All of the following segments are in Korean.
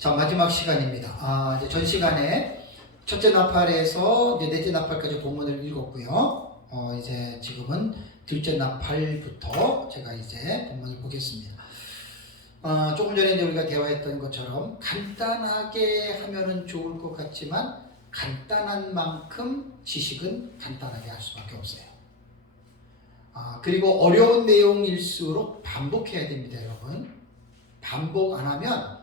자, 마지막 시간입니다. 이제 전 시간에 첫째 나팔에서 이제 넷째 나팔까지 본문을 읽었고요. 이제 지금은 둘째 나팔부터 제가 이제 본문을 보겠습니다. 조금 전에 이제 우리가 대화했던 것처럼 간단하게 하면은 좋을 것 같지만 간단한 만큼 지식은 간단하게 할 수밖에 없어요. 그리고 어려운 내용일수록 반복해야 됩니다, 여러분. 반복 안 하면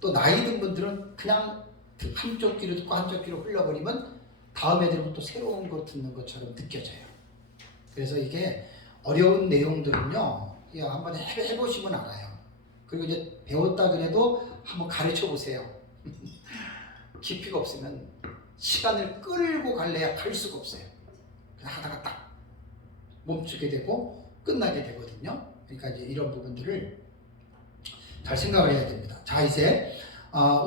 또 나이 든 분들은 그냥 한쪽 귀로 듣고 한쪽 귀로 흘려버리면 다음 애들은 또 새로운 거 듣는 것처럼 느껴져요. 그래서 이게 어려운 내용들은요, 한번 해보시면 알아요. 그리고 이제 배웠다 그래도 한번 가르쳐 보세요. 깊이가 없으면 시간을 끌고 갈래야 갈 수가 없어요. 그냥 하다가 딱 멈추게 되고 끝나게 되거든요. 그러니까 이제 이런 부분들을 잘 생각을 해야 됩니다. 자, 이제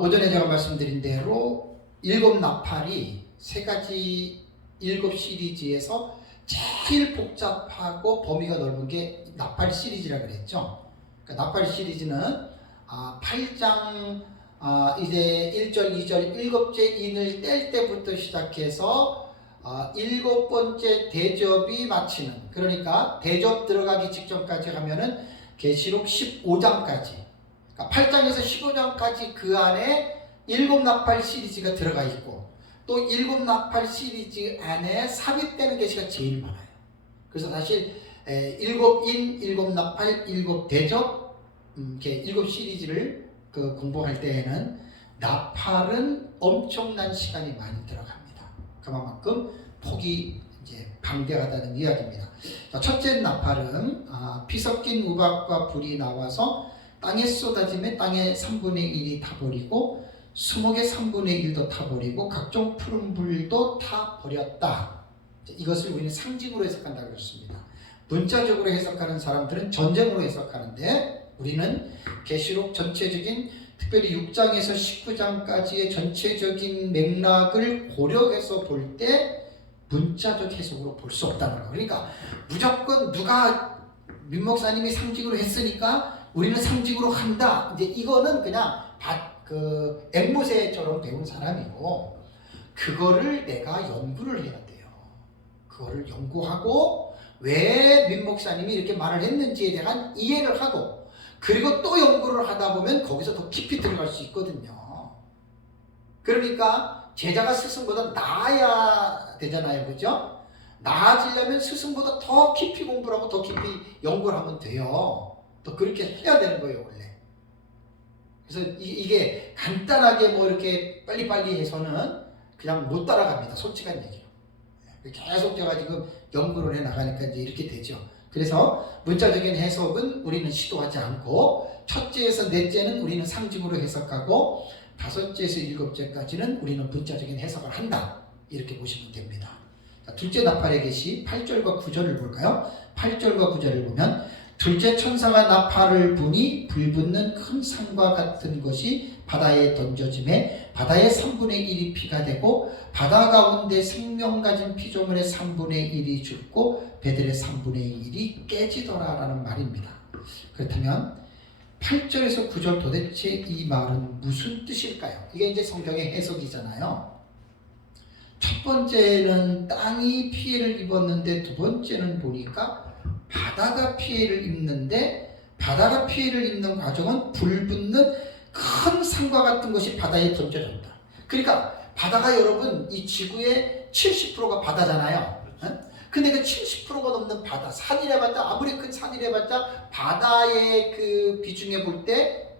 오전에 제가 말씀드린 대로 일곱 나팔이 세 가지 일곱 시리즈에서 제일 복잡하고 범위가 넓은 게 나팔 시리즈라 그랬죠. 그러니까 나팔 시리즈는 8장 이제 1절, 2절 일곱째 인을 뗄 때부터 시작해서 일곱 번째 대접이 마치는, 그러니까 대접 들어가기 직전까지 하면은 계시록 15장까지, 그러니까 8장에서 15장까지 그 안에 일곱 나팔 시리즈가 들어가 있고, 또 일곱 나팔 시리즈 안에 삽입되는 계시가 제일 많아요. 그래서 사실 일곱 인, 일곱 나팔, 일곱 대접, 이렇게 일곱 시리즈를 공부할 때에는 나팔은 엄청난 시간이 많이 들어갑니다. 그만큼 폭이 이제 방대하다는 이야기입니다. 자, 첫째 나팔은 피 섞인 우박과 불이 나와서 땅에 쏟아지면 땅의 3분의 1이 타버리고 수목의 3분의 1도 타버리고 각종 푸른 불도 타버렸다. 이것을 우리는 상징으로 해석한다고 했습니다. 문자적으로 해석하는 사람들은 전쟁으로 해석하는데, 우리는 계시록 전체적인, 특별히 6장에서 19장까지의 전체적인 맥락을 고려해서 볼 때 문자적 해석으로 볼 수 없다는 거. 그러니까 무조건 누가 민 목사님이 상징으로 했으니까 우리는 상징으로 한다, 이제 이거는 그냥 앵무새처럼 배운 사람이고, 그거를 내가 연구를 해야 돼요. 그거를 연구하고 왜 민 목사님이 이렇게 말을 했는지에 대한 이해를 하고, 그리고 또 연구를 하다 보면 거기서 더 깊이 들어갈 수 있거든요. 그러니까 제자가 스승보다 나아야 되잖아요, 그죠? 나아지려면 스승보다 더 깊이 공부를 하고 더 깊이 연구를 하면 돼요. 또 그렇게 해야 되는 거예요, 원래. 그래서 이게 간단하게 뭐 이렇게 빨리빨리 해서는 그냥 못 따라갑니다, 솔직한 얘기로. 계속 제가 지금 연구를 해 나가니까 이제 이렇게 되죠. 그래서 문자적인 해석은 우리는 시도하지 않고, 첫째에서 넷째는 우리는 상징으로 해석하고, 다섯째에서 일곱째까지는 우리는 문자적인 해석을 한다, 이렇게 보시면 됩니다. 자, 둘째 나팔의 계시 8절과 9절을 볼까요? 8절과 9절을 보면, 둘째 천사가 나팔을 부니 불붙는 큰 산과 같은 것이 바다에 던져짐에 바다의 3분의 1이 피가 되고 바다 가운데 생명 가진 피조물의 3분의 1이 죽고 배들의 3분의 1이 깨지더라 라는 말입니다. 그렇다면 8절에서 9절 도대체 이 말은 무슨 뜻일까요? 이게 이제 성경의 해석이잖아요. 첫 번째는 땅이 피해를 입었는데, 두 번째는 보니까 바다가 피해를 입는데, 바다가 피해를 입는 과정은 불붙는 큰 산과 같은 것이 바다에 던져졌다. 그러니까 바다가, 여러분, 이 지구의 70%가 바다잖아요. 근데 그 70%가 넘는 바다, 산이래봤자, 아무리 큰 산이래봤자 바다의 그 비중에 볼 때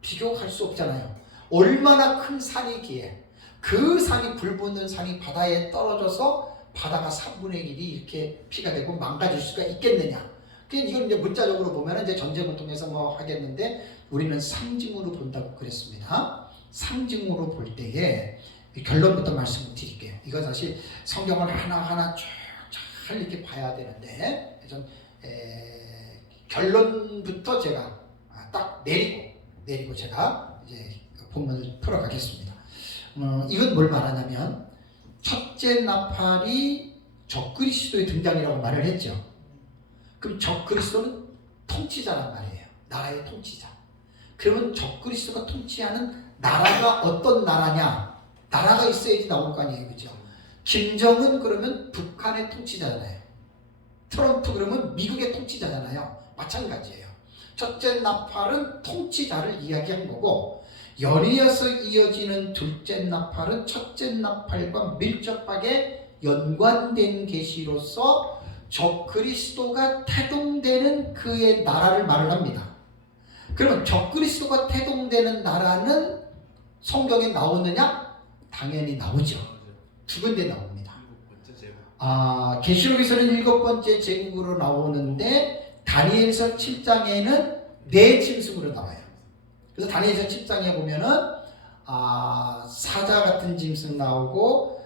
비교할 수 없잖아요. 얼마나 큰 산이기에 그 산이, 불붙는 산이 바다에 떨어져서 바다가 3분의 1이 이렇게 피가 되고 망가질 수가 있겠느냐. 이건 이제 문자적으로 보면 이제 전쟁을 통해서 뭐 하겠는데, 우리는 상징으로 본다고 그랬습니다. 상징으로 볼 때에 결론부터 말씀을 드릴게요. 이거 사실 성경을 하나하나 쭉 잘 이렇게 봐야 되는데, 결론부터 제가 딱 내리고 제가 이제 본문을 풀어가겠습니다. 이건 뭘 말하냐면, 첫째 나팔이 적그리스도의 등장이라고 말을 했죠. 그럼 적그리스도는 통치자란 말이에요. 나라의 통치자. 그러면 적그리스도가 통치하는 나라가 어떤 나라냐? 나라가 있어야지 나올 거 아니에요, 그죠? 김정은 그러면 북한의 통치자잖아요. 트럼프 그러면 미국의 통치자잖아요. 마찬가지예요. 첫째 나팔은 통치자를 이야기한 거고, 연이어서 이어지는 둘째 나팔은 첫째 나팔과 밀접하게 연관된 계시로서 적그리스도가 태동되는 그의 나라를 말을 합니다. 그러면 적그리스도가 태동되는 나라는 성경에 나오느냐? 당연히 나오죠. 두 군데 나옵니다. 계시록에서는 7번째 제국으로 나오는데 다니엘서 7장에는 네 짐승으로 나와요. 그래서 다니엘서 7장에 보면은 사자 같은 짐승 나오고,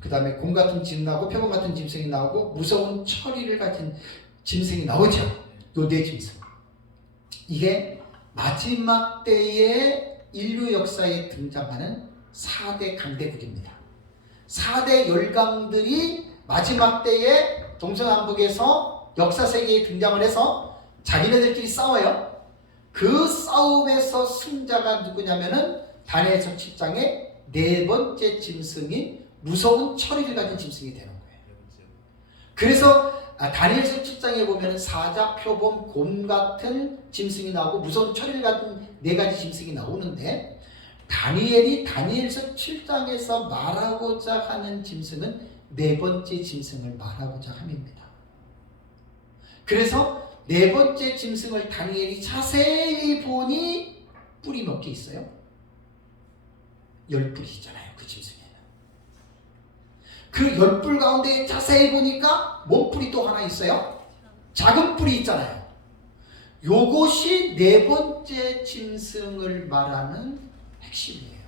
그 다음에 곰 같은 짐승 나오고, 표범 같은 짐승이 나오고, 무서운 처리를 가진 짐승이 나오죠. 요 네 짐승. 이게 마지막 때의 인류 역사에 등장하는 4대 강대국입니다. 4대 열강들이 마지막 때에 동서남북에서 역사 세계에 등장을 해서 자기네들끼리 싸워요. 그 싸움에서 승자가 누구냐면은 다니엘서 7장의 네 번째 짐승인 무서운 처리를 가진 짐승이 되는 거예요. 그래서 다니엘서 7장에 보면은 사자, 표범, 곰 같은 짐승이 나오고 무서운 처리를 가진 네 가지 짐승이 나오는데, 다니엘이 다니엘서 7장에서 말하고자 하는 짐승은 네 번째 짐승을 말하고자 함입니다. 그래서 네 번째 짐승을 다니엘이 자세히 보니 뿔이 몇 개 있어요? 10뿔이잖아요. 그 짐승에는. 그 10뿔 가운데 자세히 보니까 뭔 뿔이 또 하나 있어요? 작은 뿔이 있잖아요. 요것이 네 번째 짐승을 말하는 핵심이에요.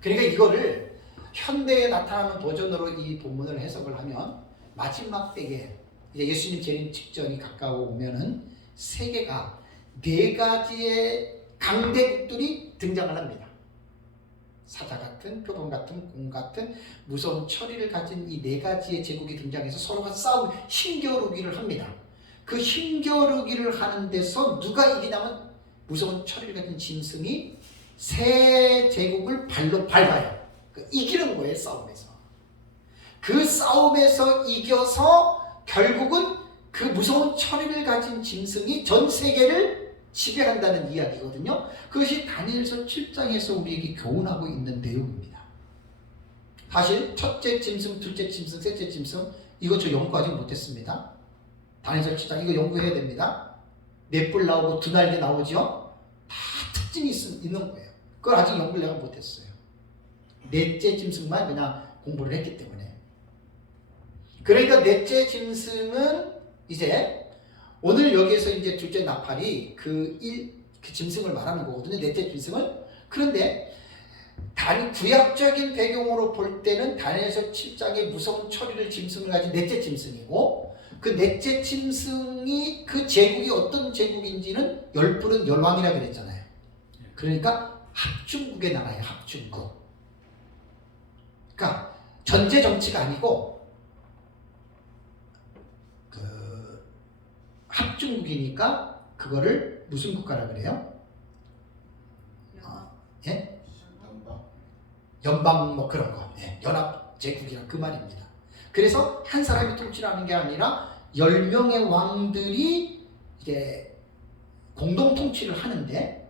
그러니까 이거를 현대에 나타나는 버전으로 이 본문을 해석을 하면, 마지막 때에 이제 예수님 재림 직전이 가까워 오면은 세계가 네 가지의 강대국들이 등장을 합니다. 사자 같은, 표범 같은, 곰 같은 무서운 처리를 가진 이 네 가지의 제국이 등장해서 서로가 싸움, 힘겨루기를 합니다. 그 힘겨루기를 하는 데서 누가 이기냐면 무서운 처리를 가진 짐승이 세 제국을 발로 밟아요. 이기는 거예요, 싸움에서. 그 싸움에서 이겨서 결국은 그 무서운 처리를 가진 짐승이 전 세계를 지배한다는 이야기거든요. 그것이 다니엘서 7장에서 우리에게 교훈하고 있는 내용입니다. 사실 첫째 짐승, 둘째 짐승, 셋째 짐승, 이거 저 연구하지 못했습니다. 다니엘서 7장 이거 연구해야 됩니다. 네 뿔 나오고 두 날개 나오죠. 다 특징이 있는 거예요. 그걸 아직 연구를 내가 못했어요. 넷째 짐승만 그냥 공부를 했기 때문에. 그러니까 넷째 짐승은 이제 오늘 여기에서 이제 둘째 나팔이 그 짐승을 말하는 거거든요. 넷째 짐승을. 그런데 구약적인 배경으로 볼 때는 다니엘서 7장의 무서운 처리를 짐승을 가진 넷째 짐승이고, 그 넷째 짐승이 그 제국이 어떤 제국인지는 10뿔은 열왕이라 그랬잖아요. 그러니까 합중국의 나라예요. 합중국. 그러니까 전제 정치가 아니고 합중국이니까 그거를 무슨 국가라 그래요? 예? 연방 뭐 그런 거. 예. 연합 제국이란 그 말입니다. 그래서 한 사람이 통치를 하는 게 아니라 10명의 왕들이 이게 공동 통치를 하는데,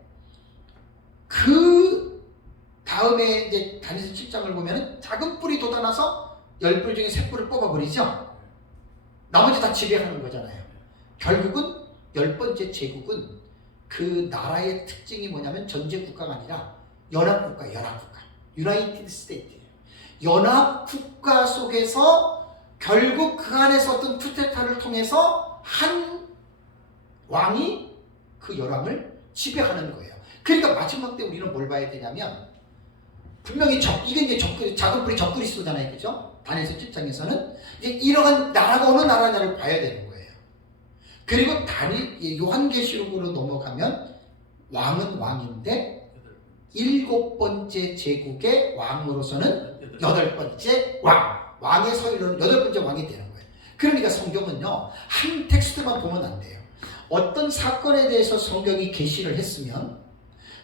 그 다음에 이제 다니엘서 7장을 보면은 작은 뿔이 돋아나서 10뿔 중에 3뿔을 뽑아버리죠. 나머지 다 지배하는 거잖아요. 결국은 10번째 제국은 그 나라의 특징이 뭐냐면 전제 국가가 아니라 연합국가, 연합국가. 유나이티드 스테이트예요. 연합국가 속에서 결국 그 안에서 어떤 쿠데타를 통해서 한 왕이 그 열왕을 지배하는 거예요. 그러니까 마지막 때 우리는 뭘 봐야 되냐면, 분명히 이게 이제 작은 뿔이 적그리스도잖아요, 그죠? 다니엘서 7장에서는 이제 이러한 나라가 어느 나라냐를 봐야 되는 거예요. 그리고 요한계시록으로 넘어가면 왕은 왕인데 7번째 제국의 왕으로서는 8번째 왕의 서열로는 8번째 왕이 되는 거예요. 그러니까 성경은요, 한 텍스트만 보면 안 돼요. 어떤 사건에 대해서 성경이 계시를 했으면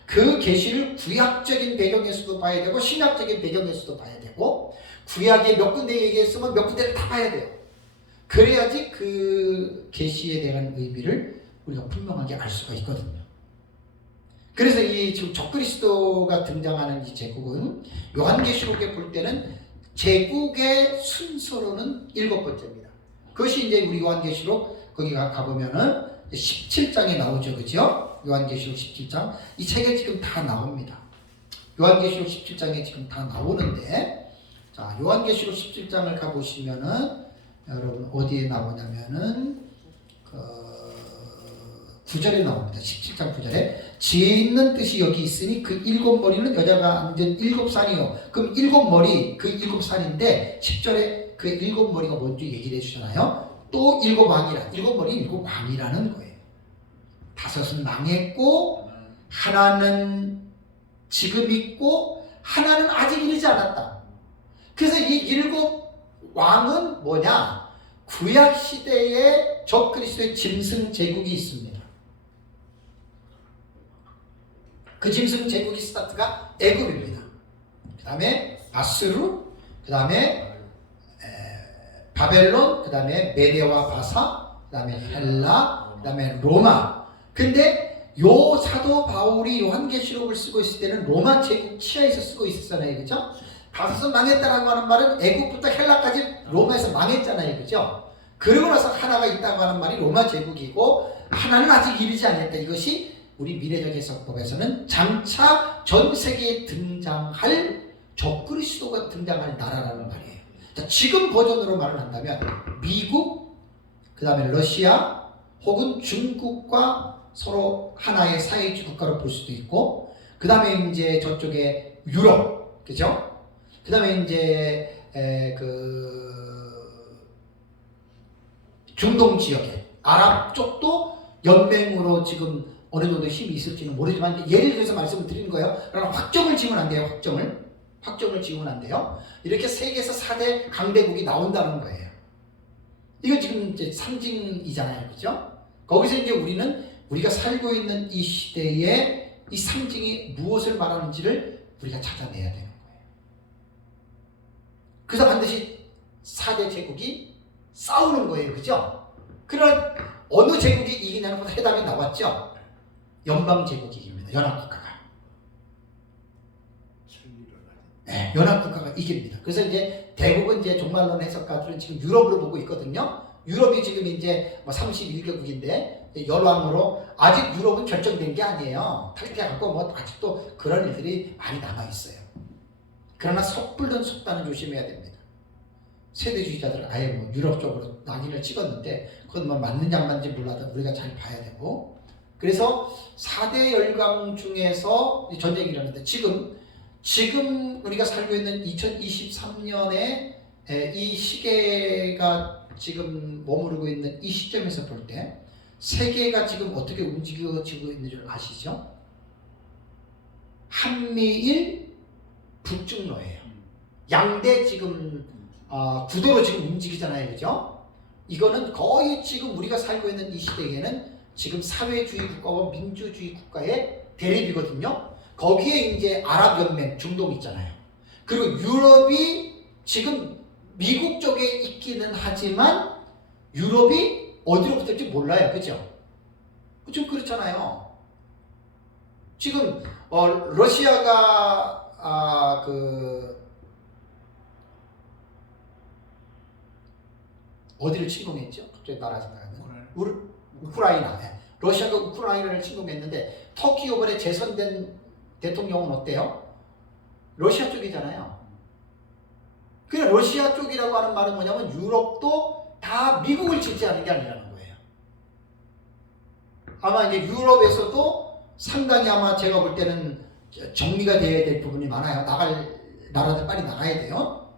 그 계시를 구약적인 배경에서도 봐야 되고 신약적인 배경에서도 봐야 되고 구약에 몇 군데 얘기했으면 몇 군데를 다 봐야 돼요. 그래야지 그 계시에 대한 의미를 우리가 분명하게 알 수가 있거든요. 그래서 이 지금 적그리스도가 등장하는 이 제국은 요한계시록에 볼 때는 제국의 순서로는 7번째입니다. 그것이 이제 우리 요한계시록 거기 가보면은 17장에 나오죠. 그죠? 요한계시록 17장. 이 책에 지금 다 나옵니다. 요한계시록 17장에 지금 다 나오는데, 자, 요한계시록 17장을 가보시면은, 여러분, 어디에 나오냐면은, 9절에 나옵니다. 17장 9절에. 지혜 있는 뜻이 여기 있으니 그 7머리는 여자가 앉은 7산이요. 그럼 7머리, 그 7산인데, 10절에 그 7머리가 뭔지 얘기를 해주잖아요. 또 7왕이라, 7머리 7왕이라는 거예요. 5은 망했고 하나는 지금 있고 하나는 아직 이르지 않았다. 그래서 이 7왕은 뭐냐? 구약시대에 적그리스도의 짐승 제국이 있습니다. 그 짐승 제국이 스타트가 애굽입니다. 그 다음에 아수르, 그 다음에 바벨론, 그 다음에 메데와 바사, 그 다음에 헬라, 그 다음에 로마. 근데 요 사도 바울이 요한계시록을 쓰고 있을 때는 로마 제국 치하에서 쓰고 있었잖아요. 그죠? 5은 망했다라고 하는 말은 애국부터 헬라까지 로마에서 망했잖아요. 그죠? 그러고 나서 하나가 있다고 하는 말이 로마 제국이고 하나는 아직 이르지 않았다. 이것이 우리 미래적 해석법에서는 장차 전 세계에 등장할 적그리스도가 등장할 나라라는 말이에요. 자, 지금 버전으로 말을 한다면 미국, 그 다음에 러시아 혹은 중국과 서로 하나의 사회주의 국가로 볼 수도 있고, 그 다음에 이제 저쪽에 유럽, 그죠? 그 다음에 이제 중동 지역에 아랍 쪽도 연맹으로 지금 어느 정도 힘이 있을지는 모르지만 예를 들어서 말씀을 드리는 거예요. 그러나 확정을 지으면 안 돼요. 확정을 지으면 안 돼요. 이렇게 세계에서 4대 강대국이 나온다는 거예요. 이건 지금 이제 상징이잖아요. 그죠? 거기서 이제 우리가 살고 있는 이 시대에 이 상징이 무엇을 말하는지를 우리가 찾아내야 되는 거예요. 그래서 반드시 4대 제국이 싸우는 거예요. 그죠? 그러나 어느 제국이 이기냐는 해답이 나왔죠? 연방제국이 이깁니다. 연합국가가. 네, 연합국가가 이깁니다. 그래서 이제 대부분 이제 종말론 해석가들은 지금 유럽으로 보고 있거든요. 유럽이 지금 이제 31개국인데 열왕으로 아직 유럽은 결정된 게 아니에요. 탈퇴하고 뭐 아직도 그런 일들이 많이 남아 있어요. 그러나 섣불던 속단은 조심해야 됩니다. 세대주의자들은 아예 뭐 유럽 쪽으로 낙인을 찍었는데 그건 뭐 맞는지 안 맞는지 몰라도 우리가 잘 봐야 되고, 그래서 4대 열강 중에서 전쟁이 일어났는데 지금 우리가 살고 있는 2023년에 이 시계가 지금 머무르고 있는 이 시점에서 볼 때 세계가 지금 어떻게 움직여지고 있는 줄 아시죠? 한미일 북중로예요. 양대 지금 구도로 지금 움직이잖아요. 그죠? 이거는 거의 지금 우리가 살고 있는 이 시대에는 지금 사회주의 국가와 민주주의 국가의 대립이거든요. 거기에 이제 아랍연맹, 중동 있잖아요. 그리고 유럽이 지금 미국 쪽에 있기는 하지만 유럽이 어디로 붙을지 몰라요. 그죠? 좀 그렇잖아요. 지금 러시아가 어디를 침공했죠? 갑자기 나라 생각하면 우크라이나. 네. 러시아가 우크라이나를 침공했는데 터키 이번에 재선된 대통령은 어때요? 러시아 쪽이잖아요. 그냥 러시아 쪽이라고 하는 말은 뭐냐면 유럽도 다 미국을 지지하는 게 아니라는 거예요. 아마 이제 유럽에서도 상당히 아마 제가 볼 때는 정리가 돼야 될 부분이 많아요. 나갈 나라들 빨리 나가야 돼요.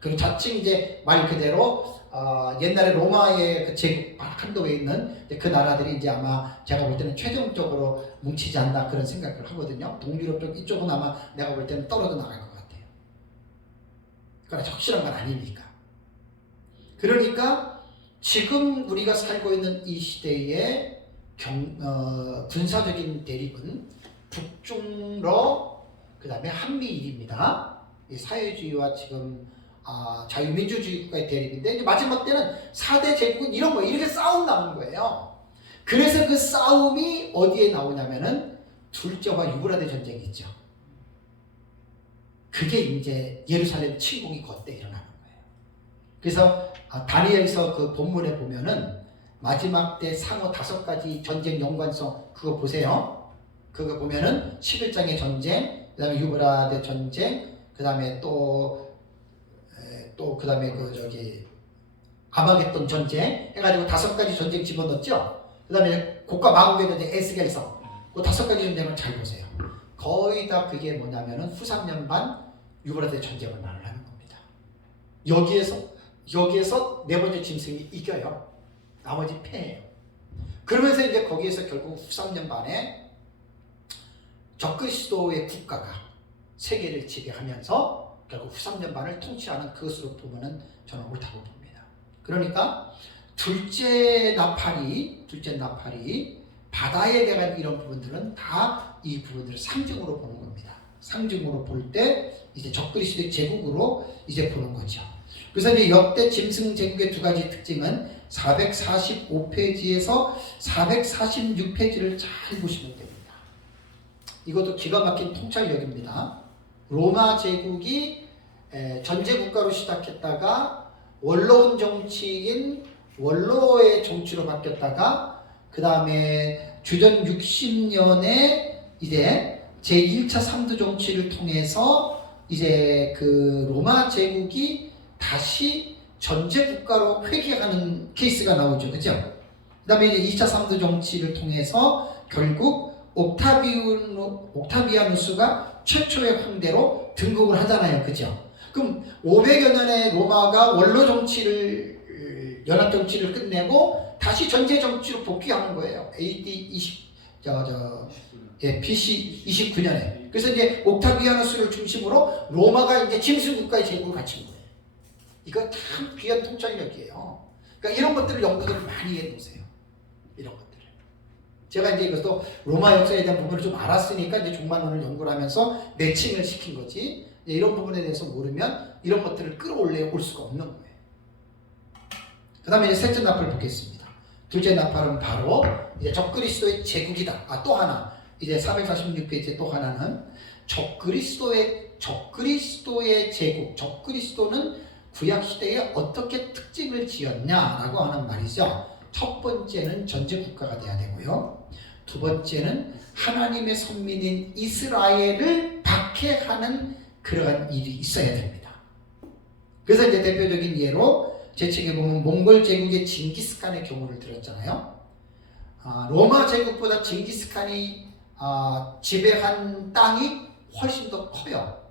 그리고 자칭 이제 말 그대로 옛날에 로마의 그 제국 한도에 있는 그 나라들이 이제 아마 제가 볼 때는 최종적으로 뭉치지 않나 그런 생각을 하거든요. 동유럽 쪽 이쪽은 아마 내가 볼 때는 떨어져 나갈 것 같아요. 그러나 확실한 건 아니니까. 그러니까 지금 우리가 살고 있는 이 시대의 군사적인 대립은 북중러 그 다음에 한미일입니다. 이 사회주의와 지금 자유민주주의 국가의 대립인데 이제 마지막 때는 4대 제국은 이런 거 이렇게 싸운다는 거예요. 그래서 그 싸움이 어디에 나오냐면은 둘째와 유브라데 전쟁이 있죠. 그게 이제 예루살렘 침공이 그때 일어나는 거예요. 그래서 다니엘서 그 본문에 보면은 마지막 때 상호 5가지 전쟁 연관성 그거 보세요. 그거 보면은 11장의 전쟁, 그 다음에 유브라데 전쟁, 그 다음에 또 그 다음에 아마겟돈 전쟁 해가지고 5가지 전쟁 집어넣었죠. 그 다음에 고가 마국의 전쟁 에스겔서 그 5가지 전쟁을 잘 보세요. 거의 다 그게 뭐냐면은 후 3년 반 유브라데 전쟁을 말하는 겁니다. 여기에서 네 번째 짐승이 이겨요. 나머지 패해요. 그러면서 이제 거기에서 결국 후 3년 반에 적그리스도의 국가가 세계를 지배하면서 결국 후 3년 반을 통치하는 그것으로 보면은 저는 옳다고 봅니다. 그러니까 둘째 나팔이 바다에 대한 이런 부분들은 다 이 부분들을 상징으로 보는 겁니다. 상징으로 볼 때 이제 적그리스도의 제국으로 이제 보는 거죠. 그래서 이제 역대 짐승 제국의 2가지 특징은 445페이지에서 446페이지를 잘 보시면 됩니다. 이것도 기가 막힌 통찰력입니다. 로마 제국이 전제 국가로 시작했다가 원로원 정치인 원로의 정치로 바뀌었다가 그 다음에 주전 60년에 이제 제1차 3두 정치를 통해서 이제 그 로마 제국이 다시 전제 국가로 회귀하는 케이스가 나오죠. 그죠? 그 다음에 이제 2차 3두 정치를 통해서 결국 옥타비아누스가 최초의 황대로 등극을 하잖아요. 그죠? 그럼 500여 년의 로마가 원로 정치를 연합 정치를 끝내고 다시 전제 정치로 복귀하는 거예요. AD BC 29년에. 그래서 이제 옥타비아누스를 중심으로 로마가 이제 짐승 국가의 제국을 갖춘 거예요. 이거 참 귀한 통찰력이에요. 그러니까 이런 것들을 연구를 많이 해놓으세요. 이런 것들을. 제가 이제 이것도 로마 역사에 대한 부분을 좀 알았으니까 이제 종말론을 연구를 하면서 매칭을 시킨 거지. 이런 부분에 대해서 모르면 이런 것들을 끌어올려 올 수가 없는 거예요. 그 다음에 이제 셋째 나팔을 보겠습니다. 둘째 나팔은 바로 이제 적그리스도의 제국이다. 또 하나. 이제 446페이지 또 하나는 적그리스도의 제국. 적그리스도는 구약시대에 어떻게 특징을 지었냐라고 하는 말이죠. 첫 번째는 전제 국가가 돼야 되고요. 두 번째는 하나님의 선민인 이스라엘을 박해하는 그러한 일이 있어야 됩니다. 그래서 이제 대표적인 예로 제 책에 보면 몽골 제국의 징기스칸의 경우를 들었잖아요. 로마 제국보다 징기스칸이 지배한 땅이 훨씬 더 커요.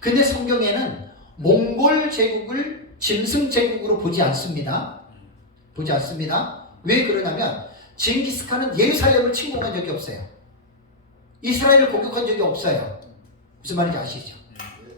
근데 성경에는 몽골 제국을 짐승 제국으로 보지 않습니다. 왜 그러냐면 징기스칸은 예루살렘을 침공한 적이 없어요. 이스라엘을 공격한 적이 없어요. 무슨 말인지 아시죠?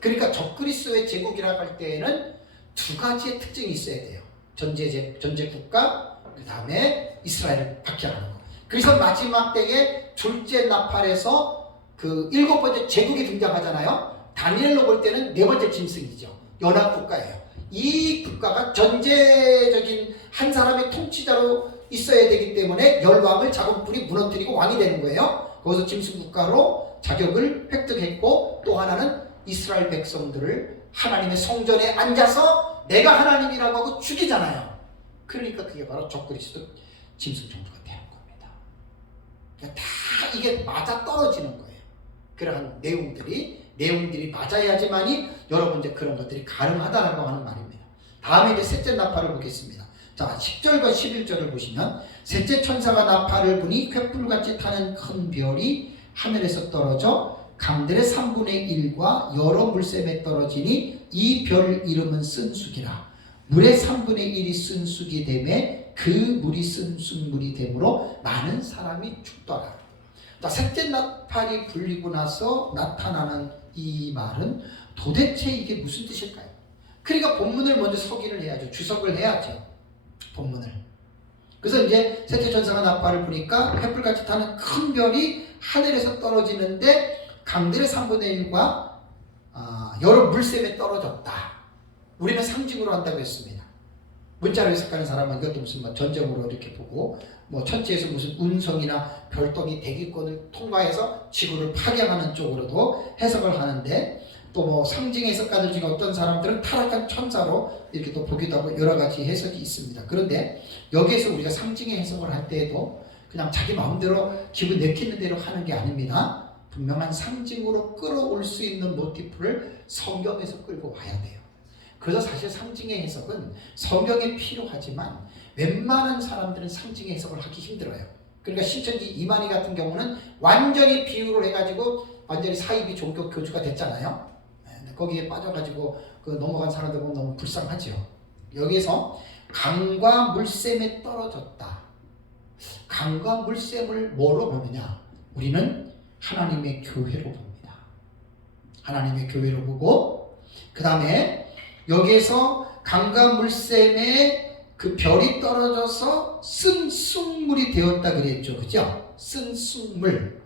그러니까 적그리스도의 제국이라고 할 때에는 2가지의 특징이 있어야 돼요. 전제 국가, 그 다음에 이스라엘을 박해하는 거. 그래서 마지막 때에 둘째 나팔에서 그 7번째 제국이 등장하잖아요. 다니엘로 볼 때는 4번째 짐승이죠. 연합 국가예요. 이 국가가 전제적인 한 사람의 통치자로 있어야 되기 때문에 열왕을 자본뿔이 무너뜨리고 왕이 되는 거예요. 거기서 짐승 국가로 자격을 획득했고, 또 하나는 이스라엘 백성들을 하나님의 성전에 앉아서 내가 하나님이라고 하고 죽이잖아요. 그러니까 그게 바로 적그리스도 짐승 정도가 되는 겁니다. 그러니까 다 이게 맞아 떨어지는 거예요. 그러한 내용들이 맞아야지만이 여러분 이제 그런 것들이 가능하다라고 하는 말입니다. 다음에 이제 셋째 나팔을 보겠습니다. 자, 10절과 11절을 보시면 셋째 천사가 나팔을 부니 횃불같이 타는 큰 별이 하늘에서 떨어져 강들의 3분의 1과 여러 물샘에 떨어지니 이 별 이름은 쓴쑥이라. 물의 3분의 1이 쓴쑥이 되매 그 물이 쓴쑥물이 되므로 많은 사람이 죽더라. 자, 셋째 나팔이 불리고 나서 나타나는 이 말은 도대체 이게 무슨 뜻일까요? 그러니까 본문을 먼저 소개를 해야죠. 주석을 해야죠. 본문을. 그래서 이제 셋째 천사가 나팔을 부니까 횃불같이 타는 큰 별이 하늘에서 떨어지는데 강들의 3분의 1과 여러 물샘에 떨어졌다. 우리는 상징으로 한다고 했습니다. 문자로 해석하는 사람은 이것도 무슨 뭐 전쟁으로 이렇게 보고 뭐 천체에서 무슨 운성이나 별똥이 대기권을 통과해서 지구를 파괴하는 쪽으로도 해석을 하는데 또 뭐 상징 해석가들 중에 어떤 사람들은 타락한 천사로 이렇게 또 보기도 하고 여러 가지 해석이 있습니다. 그런데 여기에서 우리가 상징의 해석을 할 때에도 그냥 자기 마음대로 기분 내키는 대로 하는 게 아닙니다. 분명한 상징으로 끌어올 수 있는 모티프를 성경에서 끌고 와야 돼요. 그래서 사실 상징의 해석은 성경에 필요하지만 웬만한 사람들은 상징의 해석을 하기 힘들어요. 그러니까 신천지 이만희 같은 경우는 완전히 비유를 해가지고 완전히 사이비 종교 교주가 됐잖아요. 거기에 빠져가지고 넘어간 사람들 보면 너무 불쌍하죠. 여기서 강과 물샘에 떨어졌다. 강과 물샘을 뭐로 보느냐? 우리는 하나님의 교회로 봅니다. 하나님의 교회로 보고 그 다음에 여기에서 강과 물샘에 그 별이 떨어져서 쓴 쑥물이 되었다 그랬죠. 그죠? 쓴 쑥물.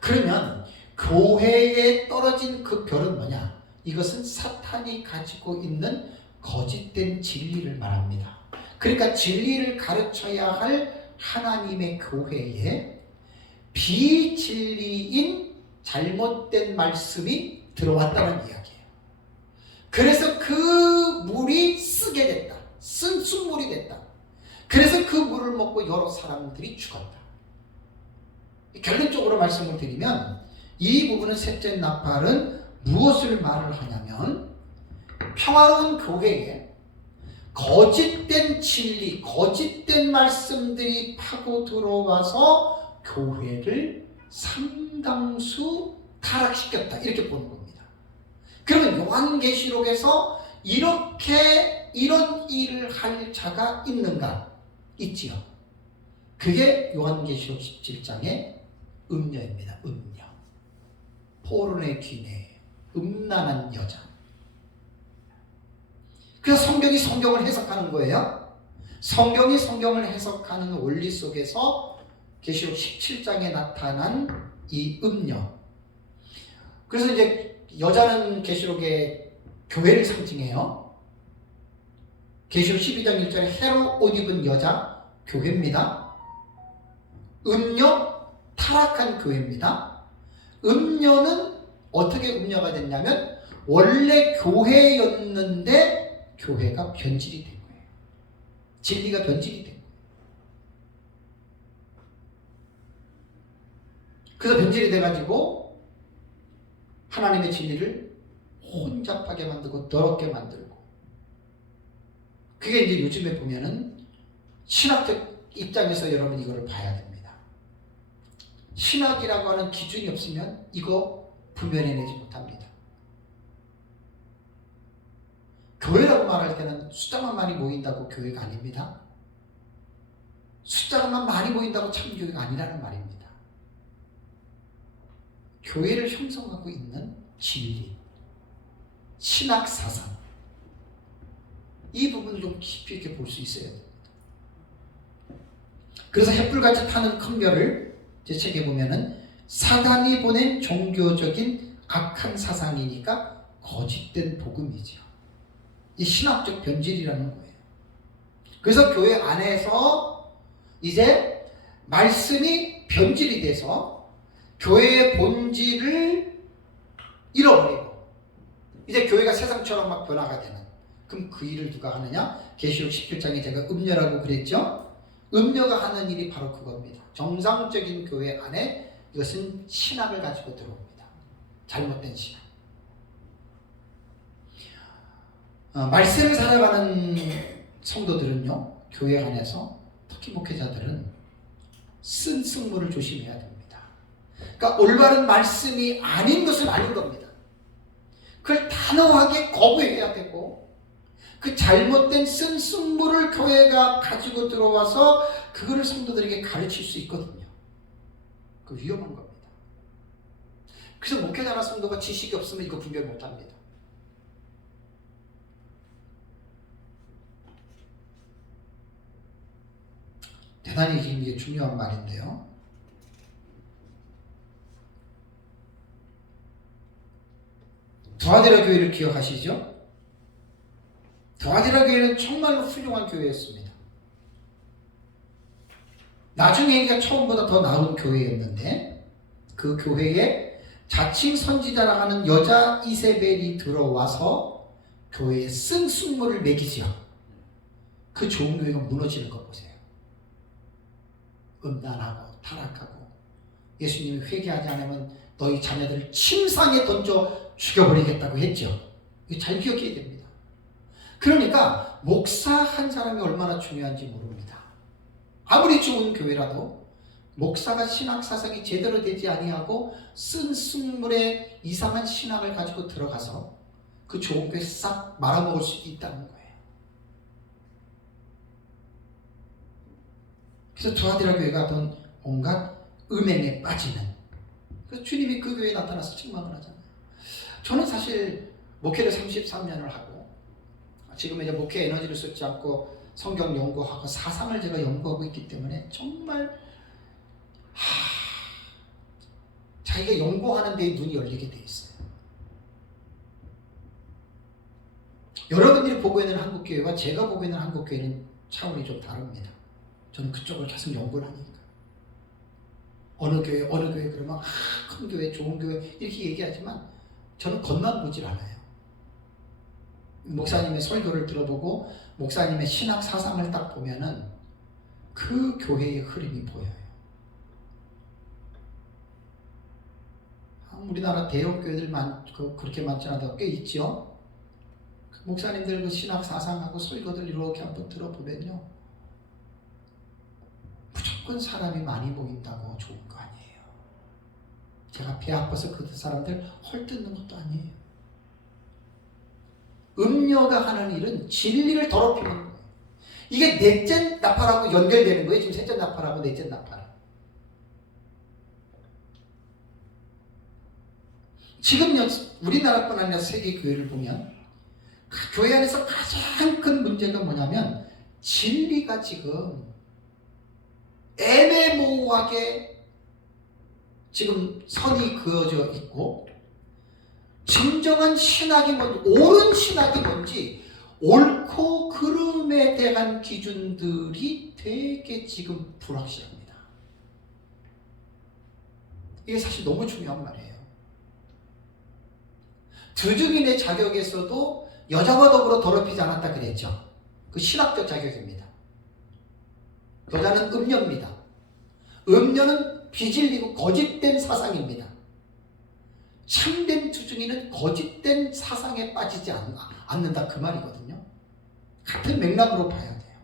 그러면 교회에 떨어진 그 별은 뭐냐? 이것은 사탄이 가지고 있는 거짓된 진리를 말합니다. 그러니까 진리를 가르쳐야 할 하나님의 교회에 비진리인 잘못된 말씀이 들어왔다는 이야기예요. 그래서 그 물이 쓰게 됐다. 쓴 쑥물이 됐다. 그래서 그 물을 먹고 여러 사람들이 죽었다. 결론적으로 말씀을 드리면 이 부분은 셋째 나팔은 무엇을 말을 하냐면 평화로운 교회에 거짓된 진리, 거짓된 말씀들이 파고 들어와서 교회를 상당수 타락시켰다. 이렇게 보는 겁니다. 그러면 요한계시록에서 이렇게 이런 일을 할 자가 있는가? 있지요. 그게 요한계시록 17장의 음녀입니다. 음녀. 포른의 귀내 음란한 여자. 그래서 성경이 성경을 해석하는 거예요. 성경이 성경을 해석하는 원리 속에서 계시록 17장에 나타난 이 음녀. 그래서 이제 여자는 계시록의 교회를 상징해요. 계시록 12장 1절에 해로 옷 입은 여자 교회입니다. 음녀 타락한 교회입니다. 음녀는 어떻게 음녀가 됐냐면 원래 교회였는데 교회가 변질이 된 거예요. 진리가 변질이 된 거예요. 그래서 변질이 돼가지고 하나님의 진리를 혼잡하게 만들고 더럽게 만들고, 그게 이제 요즘에 보면은 신학적 입장에서 여러분 이거를 봐야 됩니다. 신학이라고 하는 기준이 없으면 이거 분별해내지 못합니다. 교회라고 말할 때는 숫자만 많이 모인다고 교회가 아닙니다. 숫자만 많이 모인다고 참교회가 아니라는 말입니다. 교회를 형성하고 있는 진리, 신학 사상, 이 부분을 좀 깊이 있게 볼 수 있어야 됩니다. 그래서 횃불같이 타는 큰 별을 제 책에 보면은 사단이 보낸 종교적인 악한 사상이니까 거짓된 복음이죠. 이 신학적 변질이라는 거예요. 그래서 교회 안에서 이제 말씀이 변질이 돼서 교회의 본질을 잃어버리고 이제 교회가 세상처럼 막 변화가 되는, 그럼 그 일을 누가 하느냐? 계시록 17장에 제가 음녀라고 그랬죠? 음녀가 하는 일이 바로 그겁니다. 정상적인 교회 안에 이것은 신학을 가지고 들어옵니다. 잘못된 신학. 말씀을 살아가는 성도들은요, 교회 안에서 특히 목회자들은 쓴 승부를 조심해야 됩니다. 그러니까 올바른 말씀이 아닌 것을 아는 겁니다. 그걸 단호하게 거부해야 되고, 그 잘못된 쓴 승부를 교회가 가지고 들어와서 그거를 성도들에게 가르칠 수 있거든요. 그 위험한 겁니다. 그래서 목회자나 성도가 지식이 없으면 이거 분별 못합니다. 대단히 지금 이게 중요한 말인데요. 두아디라 교회를 기억하시죠? 두아디라 교회는 정말로 훌륭한 교회였습니다. 나중에 이제 처음보다 더 나은 교회였는데 그 교회에 자칭 선지자라 하는 여자 이세벨이 들어와서 교회에 쓴 숙모를 먹이지요. 그 좋은 교회가 무너지는 것 보세요. 음란하고 타락하고 예수님이 회개하지 않으면 너희 자녀들을 침상에 던져 죽여버리겠다고 했죠. 이거 잘 기억해야 됩니다. 그러니까 목사 한 사람이 얼마나 중요한지 모릅니다. 아무리 좋은 교회라도 목사가 신학 사상이 제대로 되지 아니하고 쓴 숙물에 이상한 신학을 가지고 들어가서 그 좋은 교회 싹 말아먹을 수도 있다는 거예요. 그래서 두아디라 교회가 어떤 온갖 음행에 빠지는, 그래서 주님이 그 교회에 나타나서 책망을 하잖아요. 저는 사실 목회를 33년을 하고 지금 이제 목회 에너지를 쏟지 않고 성경 연구하고 사상을 제가 연구하고 있기 때문에 정말 자기가 연구하는 데에 눈이 열리게 돼 있어요. 여러분들이 보고 있는 한국교회와 제가 보고 있는 한국교회는 차원이 좀 다릅니다. 저는 그쪽을 계속 연구를 하니까. 어느 교회 그러면 큰 교회, 좋은 교회 이렇게 얘기하지만 저는 겉만 보질 않아요. 목사님의 설교를 들어보고 목사님의 신학 사상을 딱 보면은 그 교회의 흐름이 보여요. 우리나라 대형 교회들 그렇게 많지 않아도 꽤 있죠. 목사님들 그 신학 사상하고 설교들 이렇게 한번 들어보면요, 무조건 사람이 많이 모인다고 좋은 거 아니에요. 제가 배 아파서 그 사람들 헐뜯는 것도 아니에요. 음녀가 하는 일은 진리를 더럽히는 거예요. 이게 넷째 나팔하고 연결되는 거예요. 지금 셋째 나팔하고 넷째 나팔. 지금 우리나라뿐 아니라 세계 교회를 보면 그 교회 안에서 가장 큰 문제가 뭐냐면 진리가 지금 애매모호하게 지금 선이 그어져 있고, 진정한 신학이 뭔지, 옳은 신학이 뭔지, 옳고 그름에 대한 기준들이 되게 지금 불확실합니다. 이게 사실 너무 중요한 말이에요. 두중인의 자격에서도 여자와 더불어 더럽히지 않았다 그랬죠. 그 신학적 자격입니다. 여자는 음녀입니다. 음녀는 비질리고 거짓된 사상입니다. 참된 두중이는 거짓된 사상에 빠지지 않는다 그 말이거든요. 같은 맥락으로 봐야 돼요.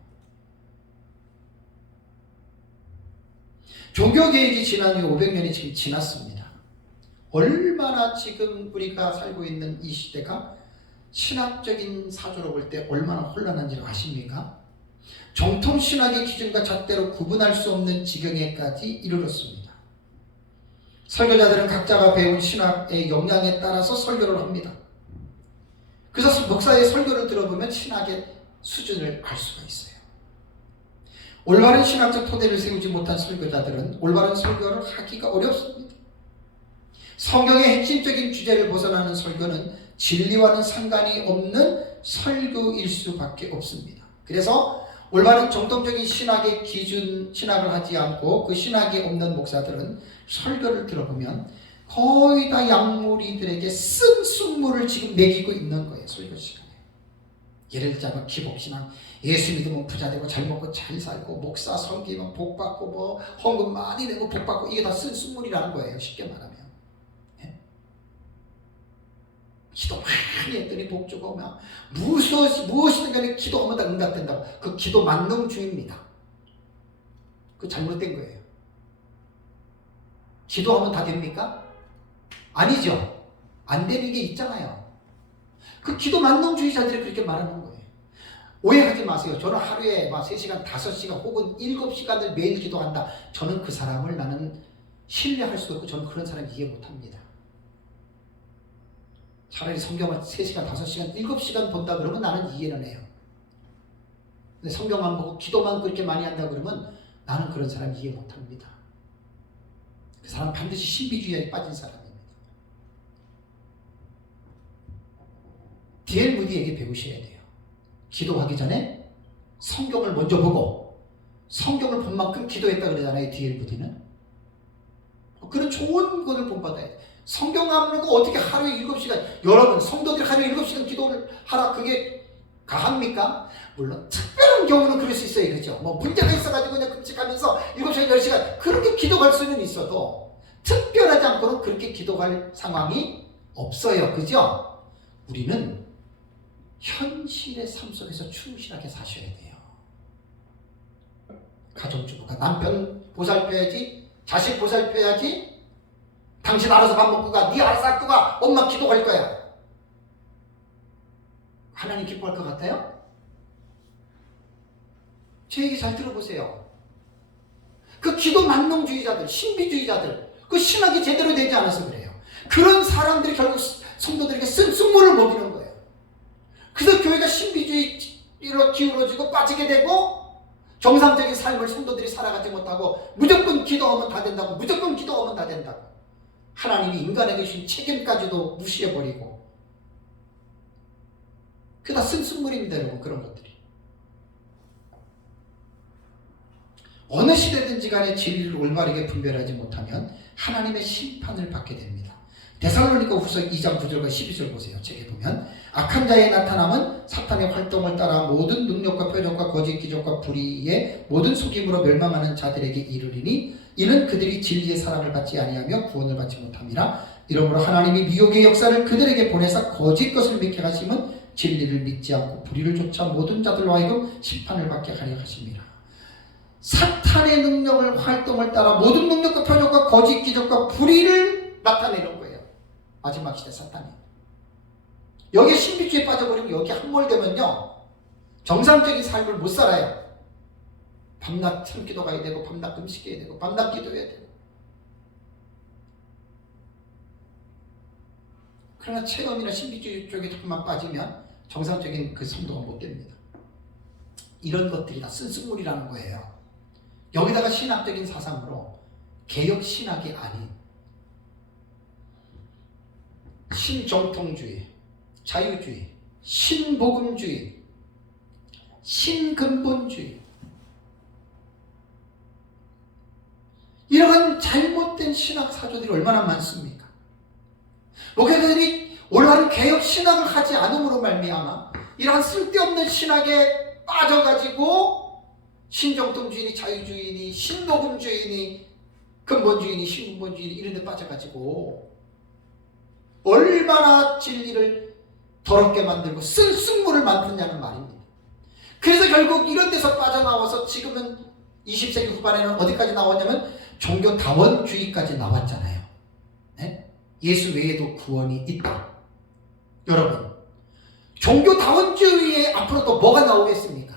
종교개혁이 지난 후 500년이 지금 지났습니다. 얼마나 지금 우리가 살고 있는 이 시대가 신학적인 사조로 볼 때 얼마나 혼란한지 아십니까? 정통신학의 기준과 잣대로 구분할 수 없는 지경에까지 이르렀습니다. 설교자들은 각자가 배운 신학의 영향에 따라서 설교를 합니다. 그래서 목사의 설교를 들어보면 신학의 수준을 알 수가 있어요. 올바른 신학적 토대를 세우지 못한 설교자들은 올바른 설교를 하기가 어렵습니다. 성경의 핵심적인 주제를 벗어나는 설교는 진리와는 상관이 없는 설교일 수밖에 없습니다. 그래서 올바른 정통적인 신학의 기준, 신학을 하지 않고 그 신학이 없는 목사들은 설교를 들어보면 거의 다 양무리들에게 쓴 숙모를 지금 먹이고 있는 거예요. 설교 시간에. 예를 들자면 기복신앙, 예수 믿으면 부자 되고 잘 먹고 잘 살고, 목사 섬기면 복 받고, 뭐 헌금 많이 내고 복 받고, 이게 다 쓴 숙모이라는 거예요. 쉽게 말하면. 기도 많이 했더니 복 주고, 막 무엇이든 간에 기도하면 다 응답된다고. 그 기도 만능주의입니다. 그 잘못된 거예요. 기도하면 다 됩니까? 아니죠. 안 되는 게 있잖아요. 그 기도 만능주의자들이 그렇게 말하는 거예요. 오해하지 마세요. 저는 하루에 3시간, 5시간 혹은 7시간을 매일 기도한다. 저는 그 사람을 나는 신뢰할 수 없고 저는 그런 사람 이해 못합니다. 차라리 성경을 3시간, 5시간, 7시간 본다 그러면 나는 이해는 해요. 근데 성경만 보고 기도만 그렇게 많이 한다 그러면 나는 그런 사람 이해 못합니다. 그 사람 반드시 신비주의에 빠진 사람입니다. D.L. 무디에게 배우셔야 돼요. 기도하기 전에 성경을 먼저 보고 성경을 본 만큼 기도했다 그러잖아요. D.L. 무디는. 그런 좋은 것을 본받아야 돼요. 성경 안 보고 어떻게 하루에 7시간, 여러분 성도들이 하루에 7시간 기도를 하라, 그게 가합니까? 물론 특별한 경우는 그럴 수 있어요. 그렇죠? 뭐 문제가 있어가지고 그냥 끔찍하면서 7시간, 10시간 그렇게 기도할 수는 있어도 특별하지 않고는 그렇게 기도할 상황이 없어요. 그죠? 우리는 현실의 삶 속에서 충실하게 사셔야 돼요. 가정주부가 남편 보살펴야지, 자식 보살펴야지. 당신 알아서 밥 먹고 가, 네 알아서 학교 가, 엄마 기도할 거야. 하나님 기뻐할 것 같아요? 제 얘기 잘 들어보세요. 그 기도 만능주의자들, 신비주의자들, 그 신학이 제대로 되지 않아서 그래요. 그런 사람들이 결국 성도들에게 쓴쑥물을 먹이는 거예요. 그래서 교회가 신비주의로 기울어지고 빠지게 되고 정상적인 삶을 성도들이 살아가지 못하고 무조건 기도하면 다 된다고, 무조건 기도하면 다 된다고, 하나님이 인간에게 주신 책임까지도 무시해버리고, 그게 다 쓴쑥물입니다. 여러분, 그런 것들이. 어느 시대든지 간에 진리를 올바르게 분별하지 못하면 하나님의 심판을 받게 됩니다. 데살로니가 후서 2장 9절과 12절 보세요. 책에 보면 악한 자의 나타남은 사탄의 활동을 따라 모든 능력과 표적과 거짓 기적과 불의의 모든 속임으로 멸망하는 자들에게 이르리니 이는 그들이 진리의 사랑을 받지 아니하며 구원을 받지 못함이라. 이러므로 하나님이 미혹의 역사를 그들에게 보내사 거짓 것을 믿게 하심은 진리를 믿지 않고 불의를 쫓아 모든 자들로 하여금 심판을 받게 하려 하심이라. 사탄의 능력을, 활동을 따라 모든 능력과 표적과 거짓 기적과 불의를 나타내는 거예요. 마지막 시대 사탄이. 여기에 신비주의에 빠져버리면, 여기 함몰되면요 정상적인 삶을 못 살아요. 밤낮 참기도 가야 되고, 밤낮 금식해야 되고, 밤낮 기도해야 되고. 그러나 체험이나 신비주의 쪽에 조금만 빠지면 정상적인 그 성도가 못 됩니다. 이런 것들이 다 쓴쑥물이라는 거예요. 여기다가 신학적인 사상으로 개혁 신학이 아닌 신정통주의, 자유주의, 신복음주의, 신근본주의, 이러한 잘못된 신학 사조들이 얼마나 많습니까? 목회자들이 올바른 개혁 신학을 하지 않음으로 말미암아 이러한 쓸데없는 신학에 빠져가지고 신정통주의니 자유주의니 신복음주의니 근본주의니 신근본주의니 이런 데 빠져가지고 얼마나 진리를 더럽게 만들고 쓴쑥물을 만드냐는 말입니다. 그래서 결국 이런 데서 빠져나와서 지금은 20세기 후반에는 어디까지 나왔냐면 종교다원주의까지 나왔잖아요. 네? 예수 외에도 구원이 있다. 여러분, 종교다원주의에 앞으로 또 뭐가 나오겠습니까?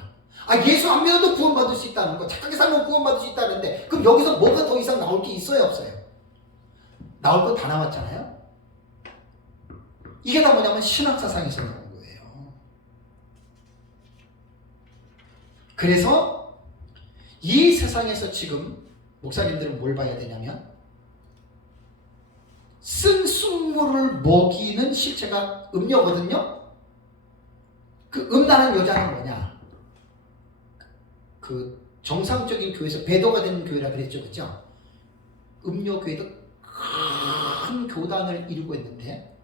예수 안 믿어도 구원받을 수 있다는 거, 착하게 살면 구원받을 수 있다는데, 그럼 여기서 뭐가 더 이상 나올 게 있어요, 없어요? 나올 거 다 나왔잖아요. 이게 다 뭐냐면 신학사상에서 나온 거예요. 그래서 이 세상에서 지금 목사님들은 뭘 봐야 되냐면 쓴쑥물을 먹이는 실체가 음녀거든요. 그 음란한 여자는 뭐냐? 그 정상적인 교회에서 배도가 되는 교회라 그랬죠, 그죠? 음녀교회도 큰 교단을 이루고 있는데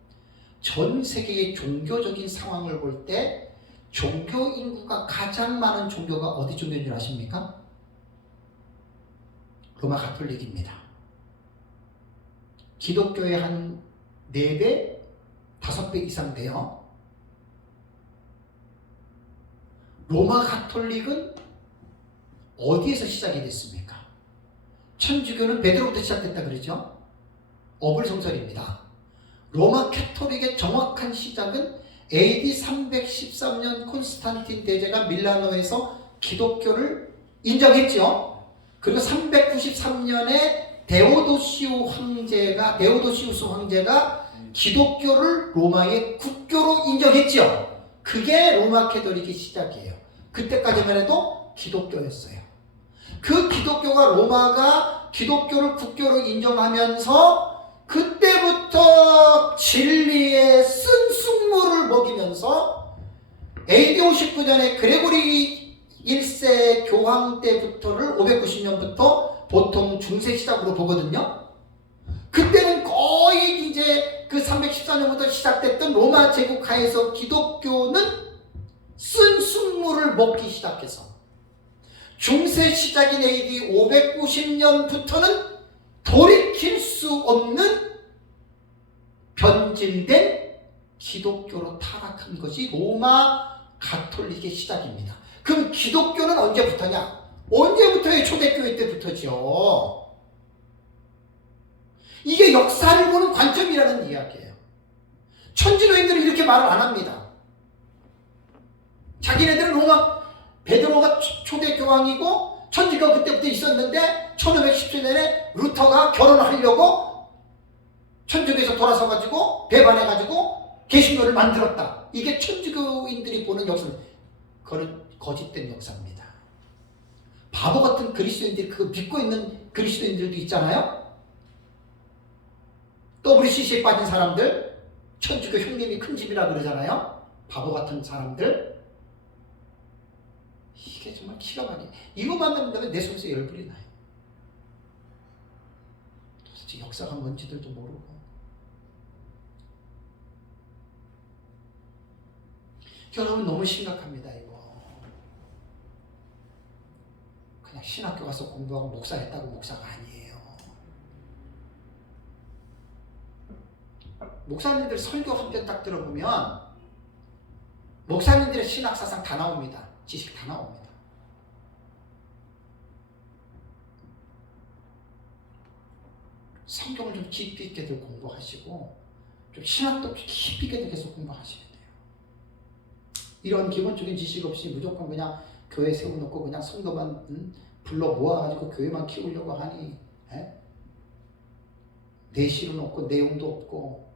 전 세계의 종교적인 상황을 볼 때 종교 인구가 가장 많은 종교가 어디 종교인 줄 아십니까? 로마 가톨릭입니다. 기독교의 한 4배, 5배 이상 돼요. 로마 가톨릭은 어디에서 시작이 됐습니까? 천주교는 베드로부터 시작됐다 그러죠? 어불성설입니다. 로마 캐토릭의 정확한 시작은 AD 313년 콘스탄틴 대제가 밀라노에서 기독교를 인정했죠. 그리고 393년에 데오도시우스 황제가 기독교를 로마의 국교로 인정했죠. 그게 로마 캐토릭의 시작이에요. 그때까지만 해도 기독교였어요. 그 기독교가 로마가 기독교를 국교로 인정하면서 그때부터 진리의 쓴 숭물을 먹이면서 AD 59년에 그레고리 1세 교황 때부터를 590년부터 보통 중세 시작으로 보거든요. 그때는 거의 이제 그 314년부터 시작됐던 로마 제국하에서 기독교는 쓴 숭물을 먹기 시작해서 중세 시작인 AD 590년부터는 돌이킬 수 없는 변질된 기독교로 타락한 것이 로마 가톨릭의 시작입니다. 그럼 기독교는 언제부터냐? 언제부터의 초대교회 때부터죠. 이게 역사를 보는 관점이라는 이야기예요. 천주교인들은 이렇게 말을 안 합니다. 자기네들은 로마 베드로가 초대교황이고 천주교가 그때부터 있었는데 1517년에 루터가 결혼하려고 천주교에서 돌아서가지고 배반해가지고 개신교를 만들었다. 이게 천주교인들이 보는 역사입니다. 그건 거짓된 역사입니다. 바보 같은 그리스도인들이 그거 믿고 있는 그리스도인들도 있잖아요. WCC에 빠진 사람들, 천주교 형님이 큰 집이라 그러잖아요. 바보 같은 사람들. 이게 정말 기가 막히네. 이거 만나면 내 속에서 열불이 나요. 도대체 역사가 뭔지들도 모르고. 여러분 너무 심각합니다 이거. 그냥 신학교 가서 공부하고 목사했다고 목사가 아니에요. 목사님들 설교 한 편 딱 들어보면 목사님들의 신학사상 다 나옵니다. 지식 다 나옵니다. 성경을 좀 깊이 있게들 공부하시고 좀 신학도 깊이 있게들 계속 공부하시면 돼요. 이런 기본적인 지식 없이 무조건 그냥 교회 세워놓고 그냥 성도만 불러 모아가지고 교회만 키우려고 하니 내실은 없고 내용도 없고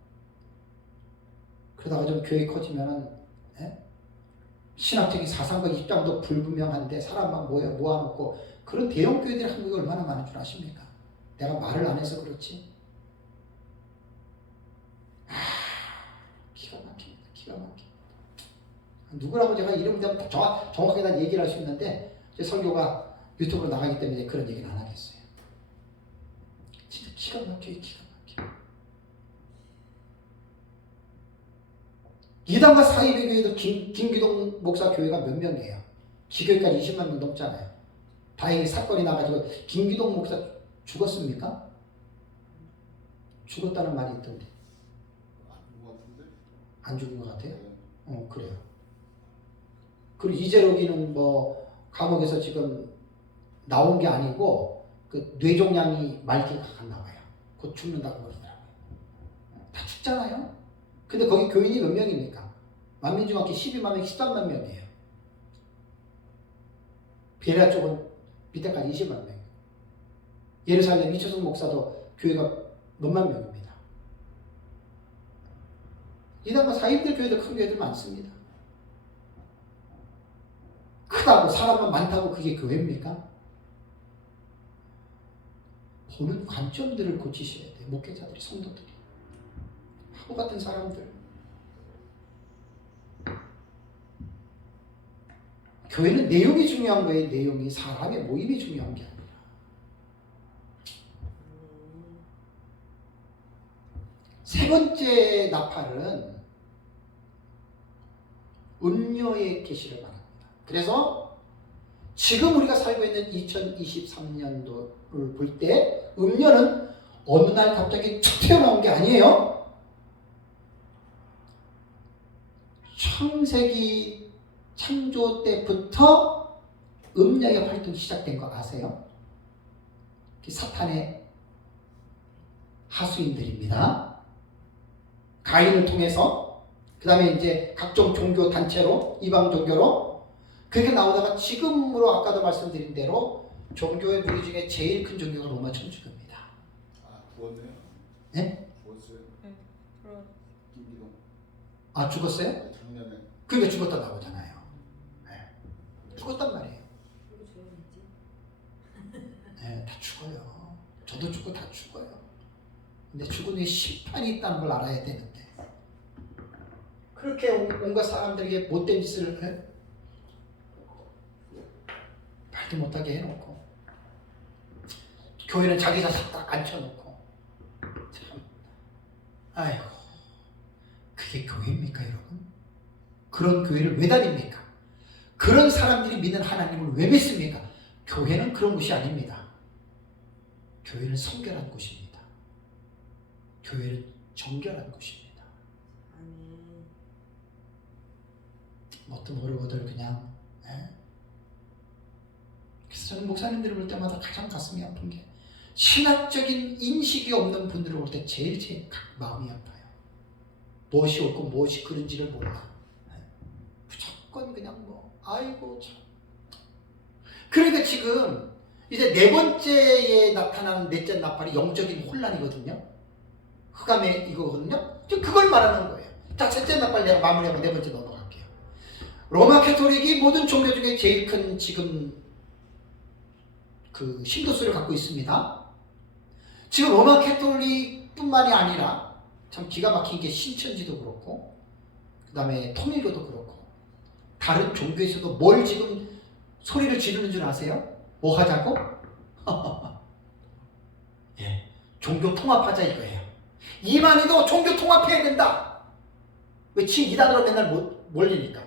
그러다가 좀 교회 커지면은 신학적인 사상과 입장도 불분명한데 사람만 모아놓고 그런 대형 교회들이 한국에 얼마나 많은 줄 아십니까? 내가 말을 안 해서 그렇지. 기가 막힙니다. 기가 막힙니다. 누구라고 제가 이름 대면 정확하게 다 얘기를 할 수 있는데 제 설교가 유튜브로 나가기 때문에 그런 얘기는 안 하겠어요. 진짜 기가 막혀요. 기가 막혀요. 이단과 사이비 교회도 김기동 목사 교회가 몇 명이에요? 기교회까지 20만 명 넘잖아요. 다행히 사건이 나가지고 김기동 목사 죽었습니까? 죽었다는 말이 있던데. 안 죽은 것 같아요? 그래요. 그리고 이재록이는 뭐 감옥에서 지금 나온 게 아니고 그 뇌종양이 말기가 갔나 봐요. 곧 죽는다고 그러더라고요. 다 죽잖아요. 근데 거기 교인이 몇 명입니까? 만민중학교 12만 명, 13만 명이에요. 베레아 쪽은 밑에까지 20만 명. 예루살렘 이초성 목사도 교회가 몇만 명입니다. 이단과 사입들 교회도 큰 교회들 많습니다. 크다고 사람만 많다고 그게 교회입니까? 보는 관점들을 고치셔야 돼요. 목회자들이, 성도들이. 바보 같은 사람들. 교회는 내용이 중요한 거예요. 내용이. 사람의 모임이 중요한 게 아니라. 세 번째 나팔은 음료의 계시를 말합니다. 그래서 지금 우리가 살고 있는 2023년도를 볼 때 음료는 어느 날 갑자기 툭 튀어나온 게 아니에요. 창세기 창조 때부터 음녀의 활동이 시작된 거 아세요? 사탄의 하수인들입니다. 가인을 통해서 그 다음에 이제 각종 종교 단체로 이방 종교로 그렇게 나오다가 지금으로 아까도 말씀드린 대로 종교의 무리 중에 제일 큰 종교가 로마 천주교입니다. 죽었네요? 네? 죽었어요? 네. 김기동. 죽었어요? 네, 작년에. 그러니까 죽었다 나오잖아요. 네. 죽었단 말이에요. 죽어요. 저도 죽고 다 죽어요. 근데 죽은 후에 심판이 있다는 걸 알아야 되는데 그렇게 온갖 사람들에게 못된 짓을 해? 말도 못하게 해놓고 교회는 자기 자식 딱 앉혀놓고 참 아이고 그게 교회입니까 여러분? 그런 교회를 왜 다닙니까? 그런 사람들이 믿는 하나님을 왜 믿습니까? 교회는 그런 곳이 아닙니다. 교회는 성결한 곳입니다. 교회는 정결한 곳입니다. 뭣도 모르고들 그냥 그래서 저는 목사님들을 볼 때마다 가장 가슴이 아픈 게 신학적인 인식이 없는 분들을 볼 때 제일 마음이 아파요. 무엇이 옳고 무엇이 그른지를 몰라. 무조건 그냥 아이고 참. 그러니까 지금 이제 네 번째에 나타나는 넷째 나팔이 영적인 혼란이거든요. 흑암의 이거거든요. 그걸 말하는 거예요. 자, 셋째 나팔 내가 마무리하고 네 번째 넘어갈게요. 로마 캐토릭이 모든 종교 중에 제일 큰 지금 그 신도수를 갖고 있습니다. 지금 로마 캐톨릭뿐만이 아니라 참 기가 막힌 게 신천지도 그렇고 그 다음에 통일교도 그렇고 다른 종교에서도 뭘 지금 소리를 지르는 줄 아세요? 뭐 하자고? 예, 종교 통합하자 이거예요. 이만희도 종교 통합해야 된다. 왜 이단으로 맨날 몰리니까.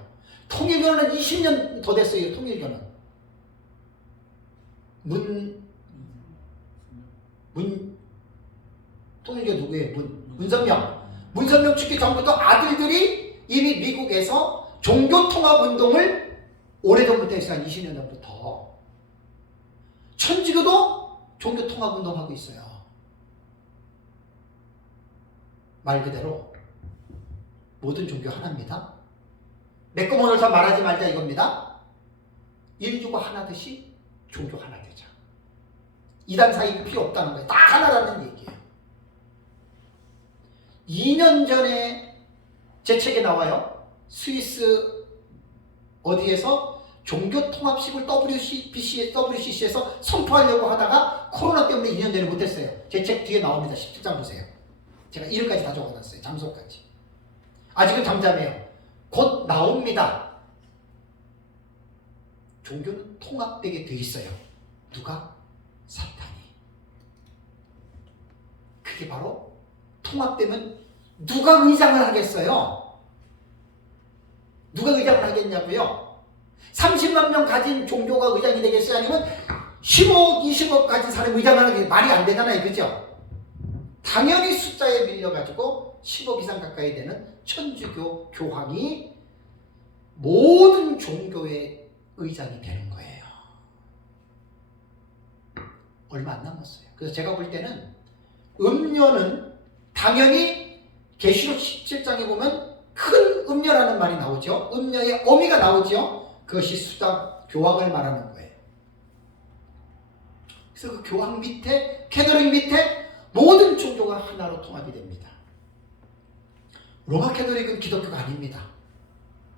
통일교는 20년 더 됐어요. 통일교는 통일교 누구예요? 문선명 죽기 전부터 아들들이 이미 미국에서 종교 통합 운동을 오래전부터 했어요. 한 20년 전부터. 천주교도 종교 통합 운동하고 있어요. 말 그대로 모든 종교 하나입니다. 매꺼모를 다 말하지 말자 이겁니다. 인류가 하나듯이 종교 하나 되자. 이단 사이 필요 없다는 거예요. 다 하나라는 얘기예요. 2년 전에 제 책에 나와요. 스위스 어디에서 종교 통합식을 WCC에서 선포하려고 하다가 코로나 때문에 2년 전에 못했어요. 제 책 뒤에 나옵니다. 17장 보세요. 제가 이름까지 다 적어놨어요. 장소까지. 아직은 잠잠해요. 곧 나옵니다. 종교는 통합되게 돼 있어요. 누가? 사탄이. 그게 바로 통합되면 누가 의장을 하겠어요? 누가 의장을 하겠냐고요? 30만 명 가진 종교가 의장이 되겠어요? 아니면 10억, 20억 가진 사람이 의장을 하는 게 말이 안 되잖아요. 그죠? 당연히 숫자에 밀려가지고 10억 이상 가까이 되는 천주교 교황이 모든 종교의 의장이 되는 거예요. 얼마 안 남았어요. 그래서 제가 볼 때는 음료는 당연히 계시록 17장에 보면 큰 음료라는 말이 나오죠. 음료의 어미가 나오죠. 그것이 수장 교황을 말하는 거예요. 그래서 그 교황 밑에 캐토릭 밑에 모든 종교가 하나로 통합이 됩니다. 로마 캐토릭은 기독교가 아닙니다.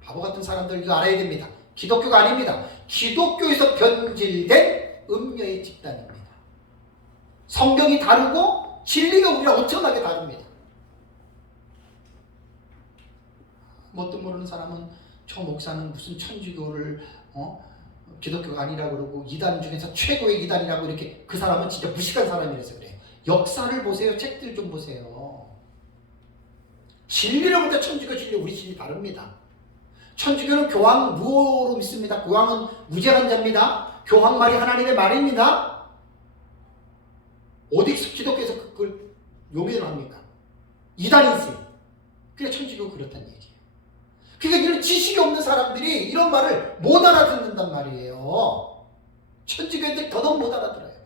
바보 같은 사람들 이거 알아야 됩니다. 기독교가 아닙니다. 기독교에서 변질된 음료의 집단입니다. 성경이 다르고 진리가 우리랑 엄청나게 다릅니다. 뭣도 모르는 사람은 저 목사는 무슨 천주교를 기독교가 아니라고 그러고 이단 중에서 최고의 이단이라고 이렇게 그 사람은 진짜 무식한 사람이라서 그래요. 역사를 보세요. 책들 좀 보세요. 진리를 볼 때 천주교 진리 우리 진리 다릅니다. 천주교는 교황 무호로 믿습니다. 교황은 무죄한 자입니다. 교황 말이 하나님의 말입니다. 어디 기독교에서 그걸 용인을 합니까? 이단이지. 그래 천주교 그렇다는 얘기예요. 그러니까 이런 지식이 없는 사람들이 이런 말을 못 알아듣는단 말이에요. 천주교인들 더더욱 못 알아들어요.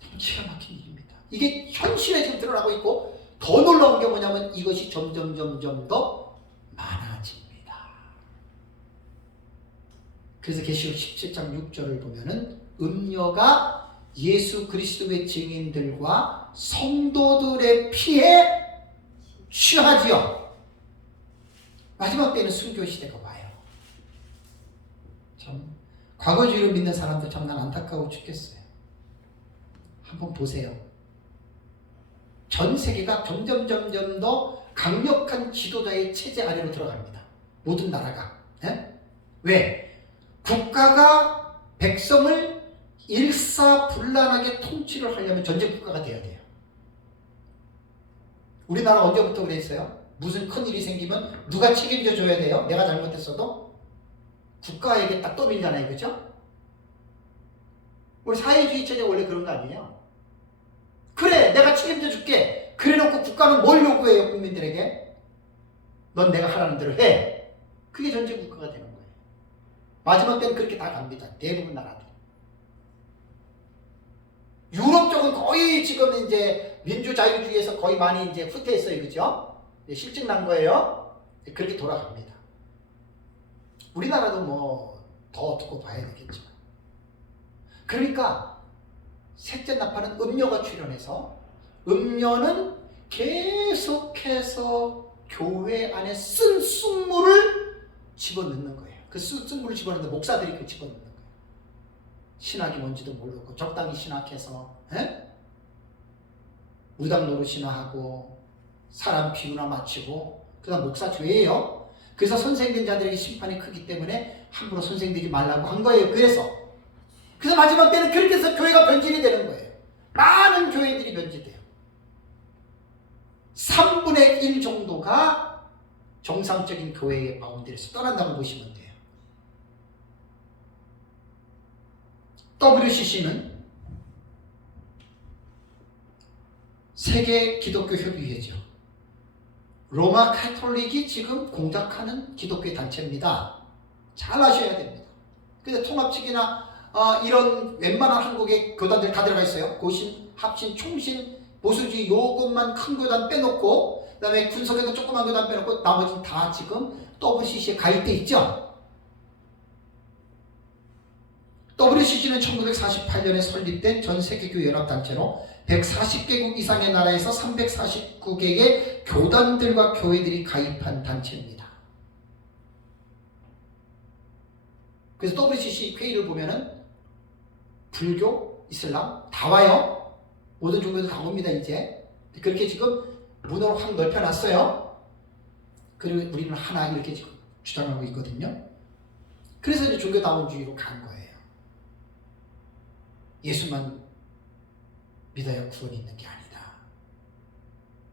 참 기가 막힌 일입니다. 이게 현실에 지금 드러나고 있고 더 놀라운 게 뭐냐면 이것이 점점 더 많아집니다. 그래서 계시록 17장 6절을 보면은 음녀가 예수 그리스도의 증인들과 성도들의 피에 취하지요. 마지막 때는 순교 시대가 와요. 참 과거주의를 믿는 사람들 참 난 안타까워 죽겠어요. 한번 보세요. 전 세계가 점점 더 강력한 지도자의 체제 아래로 들어갑니다. 모든 나라가. 예? 왜? 국가가 백성을 일사불란하게 통치를 하려면 전쟁 국가가 돼야 돼요. 우리나라 언제부터 그랬어요? 무슨 큰일이 생기면 누가 책임져 줘야 돼요? 내가 잘못했어도? 국가에게 딱 떠밀잖아요. 그죠? 우리 사회주의 체제 원래 그런 거 아니에요? 그래, 내가 책임져 줄게. 그래 놓고 국가는 뭘 요구해요, 국민들에게? 넌 내가 하라는 대로 해. 그게 전쟁 국가가 되는 거예요. 마지막 때는 그렇게 다 갑니다. 대부분 나라들. 유럽 쪽은 거의 지금 이제 민주자유주의에서 거의 많이 이제 후퇴했어요. 그죠? 실증 난 거예요. 그렇게 돌아갑니다. 우리나라도 뭐 더 두고 봐야 되겠지만. 그러니까 셋째 나팔은 음녀가 출현해서 음녀는 계속해서 교회 안에 쓴 쑥물을 집어넣는 거예요. 그 쑥물을 집어넣는데 목사들이 그 집어넣는 거예요. 신학이 뭔지도 모르고 적당히 신학해서 무당 노릇이나 하고 사람 비유나 마치고 그 다음 목사 죄예요. 그래서 선생된 자들에게 심판이 크기 때문에 함부로 선생되지 말라고 한 거예요. 그래서 마지막 때는 그렇게 해서 교회가 변질이 되는 거예요. 많은 교회들이 변질돼요. 3분의 1 정도가 정상적인 교회의 바운드에서 떠난다고 보시면 돼요. WCC는 세계 기독교 협의회죠. 로마 카톨릭이 지금 공작하는 기독교 단체입니다. 잘 아셔야 됩니다. 근데 통합측이나 이런 웬만한 한국의 교단들 다 들어가 있어요. 고신, 합신, 총신, 보수주의 요것만 큰 교단 빼놓고 그 다음에 군석에도 조그만 교단 빼놓고 나머지는 다 지금 WCC에 가입돼 있죠. WCC는 1948년에 설립된 전 세계교회 연합단체로 140개국 이상의 나라에서 349개의 교단들과 교회들이 가입한 단체입니다. 그래서 WCC 회의를 보면은 불교, 이슬람 다 와요. 모든 종교들 다 옵니다. 이제 그렇게 지금 문호를 확 넓혀놨어요. 그리고 우리는 하나 이렇게 지금 주장하고 있거든요. 그래서 이제 종교다원주의로 간 거예요. 예수만 믿어야 구원이 있는 게 아니다.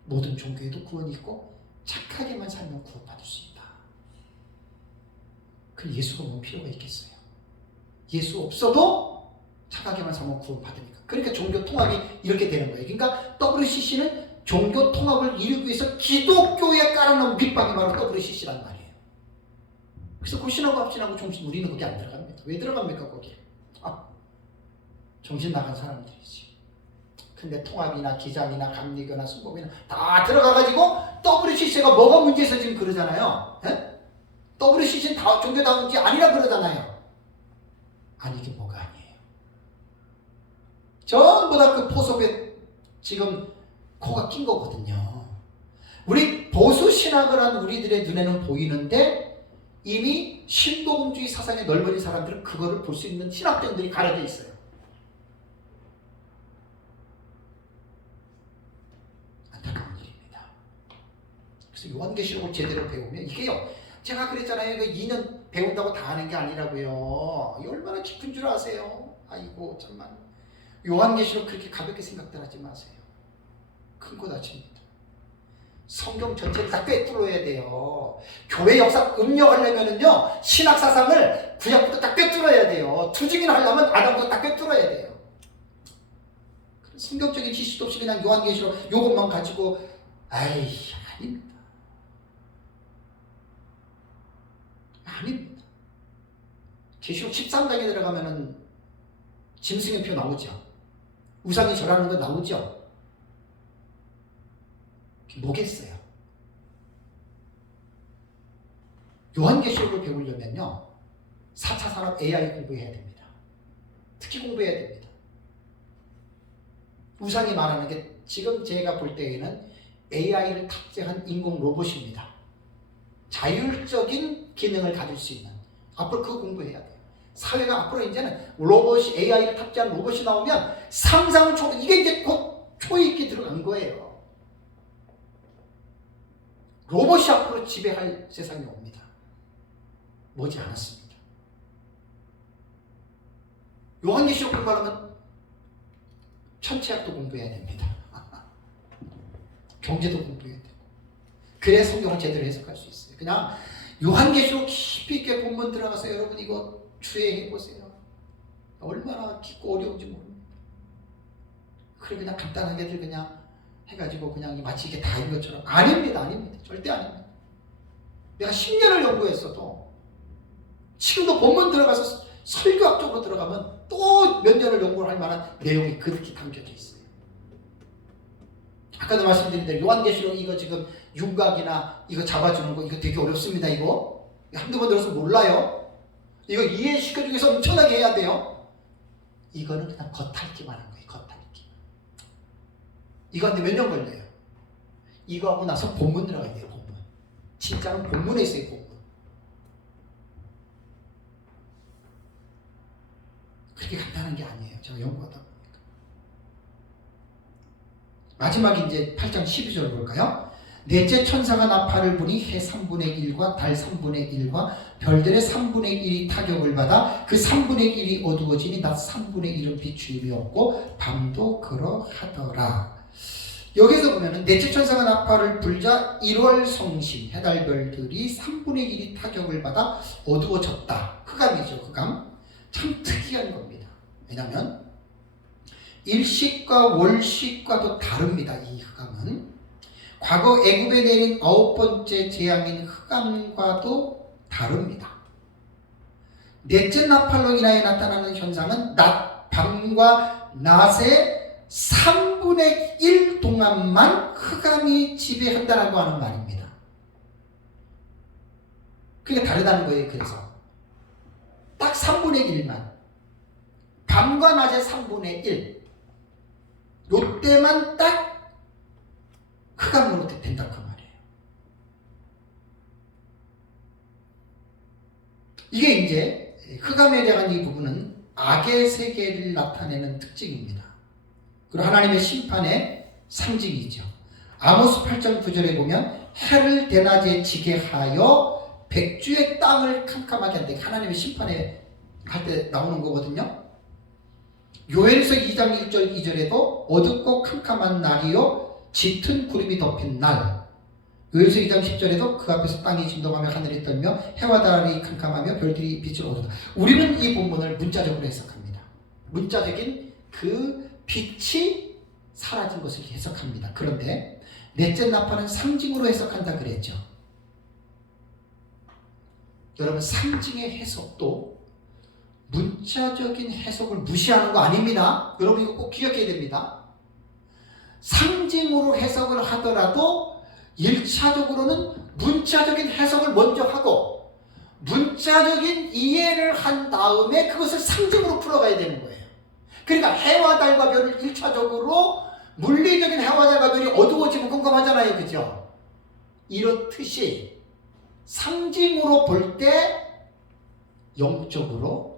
모든 종교에도 구원이 있고 착하게만 살면 구원받을 수 있다. 그럼 예수가 뭔 필요가 있겠어요? 예수 없어도 착하게만 살면 구원받으니까. 그러니까 종교 통합이 이렇게 되는 거예요. 그러니까 WCC는 종교 통합을 이루기 위해서 기독교에 깔아놓은 밑밥이 바로 WCC란 말이에요. 그래서 고신하고 합신하고 종신 우리는 거기 안 들어갑니다. 왜 들어갑니까 거기? 정신 나간 사람들이지. 근데 통합이나 기장이나 감리교나 순복이나 다 들어가가지고 WCC가 뭐가 문제에서 지금 그러잖아요. WCC는 다 종교다운지 아니라 그러잖아요. 아니 이게 뭐가 아니에요. 전부 다 그 포섭에 지금 코가 낀 거거든요. 우리 보수 신학을 한 우리들의 눈에는 보이는데 이미 신복음주의 사상에 넓어진 사람들은 그거를 볼 수 있는 신학자들이 가려져 있어요. 안타까운 일입니다. 그래서 요한계시록을 제대로 배우면 이게요. 제가 그랬잖아요. 그 2년 배운다고 다 하는 게 아니라고요. 이 얼마나 깊은 줄 아세요? 아이고 정말. 요한계시록 그렇게 가볍게 생각들 하지 마세요. 큰 거 다칩니다. 성경 전체를 다 꿰뚫어야 돼요. 교회 역사 음력하려면은요 신학 사상을 구약부터 다 꿰뚫어야 돼요. 투증인 하려면 아담부터 다 꿰뚫어야 돼요. 성경적인 지식도 없이 그냥 요한계시록 요것만 가지고 아닙니다. 아닙니다. 계시록 13장에 들어가면은 짐승의 표 나오죠. 우상이 절하는 거 나오죠. 뭐겠어요? 요한계시록을 배우려면요 4차 산업 AI 공부해야 됩니다. 특히 공부해야 됩니다. 우상이 말하는 게 지금 제가 볼 때에는 AI를 탑재한 인공 로봇입니다. 자율적인 기능을 가질 수 있는. 앞으로 그거 공부해야 돼요. 사회가 앞으로 이제는 로봇이 AI를 탑재한 로봇이 나오면 상상을 초월 이게 이제 곧 초입기 들어간 거예요. 로봇이 앞으로 지배할 세상이 옵니다. 머지 않았습니다. 요한계시록 공부하려면 천체학도 공부해야 됩니다. 경제도 공부해야 되고 그래야 성경을 제대로 해석할 수 있어요. 그냥 요한계시록 깊이 있게 본문 들어가서 여러분 이거 주의해 보세요. 얼마나 깊고 어려운지 모릅니다. 그래 그냥 간단하게들 그냥 해가지고 그냥 마치 이게 다인 것처럼 아닙니다. 절대 아닙니다. 내가 10년을 연구했어도 지금도 본문 들어가서 설교학적으로 들어가면 또 몇 년을 연구를 할 만한 내용이 그렇게 담겨져 있어요. 아까도 말씀드린 대로 요한계시록 이거 지금 윤곽이나 이거 잡아주는 거 이거 되게 어렵습니다. 이거 한두 번 들어서 몰라요. 이거 이해시켜주기 위해서 엄청나게 해야 돼요. 이거는 그냥 겉핥기만 한 거예요. 겉핥기. 이거 한테 몇 년 걸려요. 이거 하고 나서 본문 들어가야 돼요. 본문. 진짜는 본문에 있어요. 본문. 그렇게 간단한 게 아니에요. 제가 연구하다 보니까. 마지막에 이제 8장 12절 볼까요? 넷째 천사가 나팔을 부니 해 3분의 1과 달 3분의 1과 별들의 3분의 1이 타격을 받아 그 3분의 1이 어두워지니 낮 3분의 1은 비추임이 없고 밤도 그러하더라. 여기서 보면은 넷째 천사가 나팔을 불자 1월 성신 해달별들이 3분의 1이 타격을 받아 어두워졌다. 흑암이죠. 흑암. 참 특이한 겁니다. 왜냐하면 일식과 월식과도 다릅니다. 이 흑암은 과거 애굽에 내린 9번째 재앙인 흑암과도 다릅니다. 넷째 나팔로 인하여 나타나는 현상은 낮, 밤과 낮의 3분의 1 동안만 흑암이 지배한다라고 하는 말입니다. 그게 다르다는 거예요. 그래서 딱 3분의 1만 밤과 낮의 3분의 1 요때만 딱 흑암으로 된다 그 말이에요. 이게 이제 흑암에 대한 이 부분은 악의 세계를 나타내는 특징입니다. 그리고 하나님의 심판의 상징이죠. 아모스 8장 9절에 보면 해를 대낮에 지게 하여 백주의 땅을 캄캄하게 한다. 하나님의 심판에 할 때 나오는 거거든요. 요엘서 2장 1절 2절에도 어둡고 캄캄한 날이요 짙은 구름이 덮인 날. 요엘서 2장 10절에도 그 앞에서 땅이 진동하며 하늘이 떨며 해와 달이 캄캄하며 별들이 빛을 얻었다. 우리는 이 본문을 문자적으로 해석합니다. 문자적인 그 빛이 사라진 것을 해석합니다. 그런데 넷째 나팔은 상징으로 해석한다 그랬죠. 여러분 상징의 해석도 문자적인 해석을 무시하는 거 아닙니다. 여러분 이거 꼭 기억해야 됩니다. 상징으로 해석을 하더라도 1차적으로는 문자적인 해석을 먼저 하고 문자적인 이해를 한 다음에 그것을 상징으로 풀어가야 되는 거예요. 그러니까 해와 달과 별을 1차적으로 물리적인 해와 달과 별이 어두워지면 깜깜하잖아요. 그죠? 이렇듯이 상징으로 볼 때 영적으로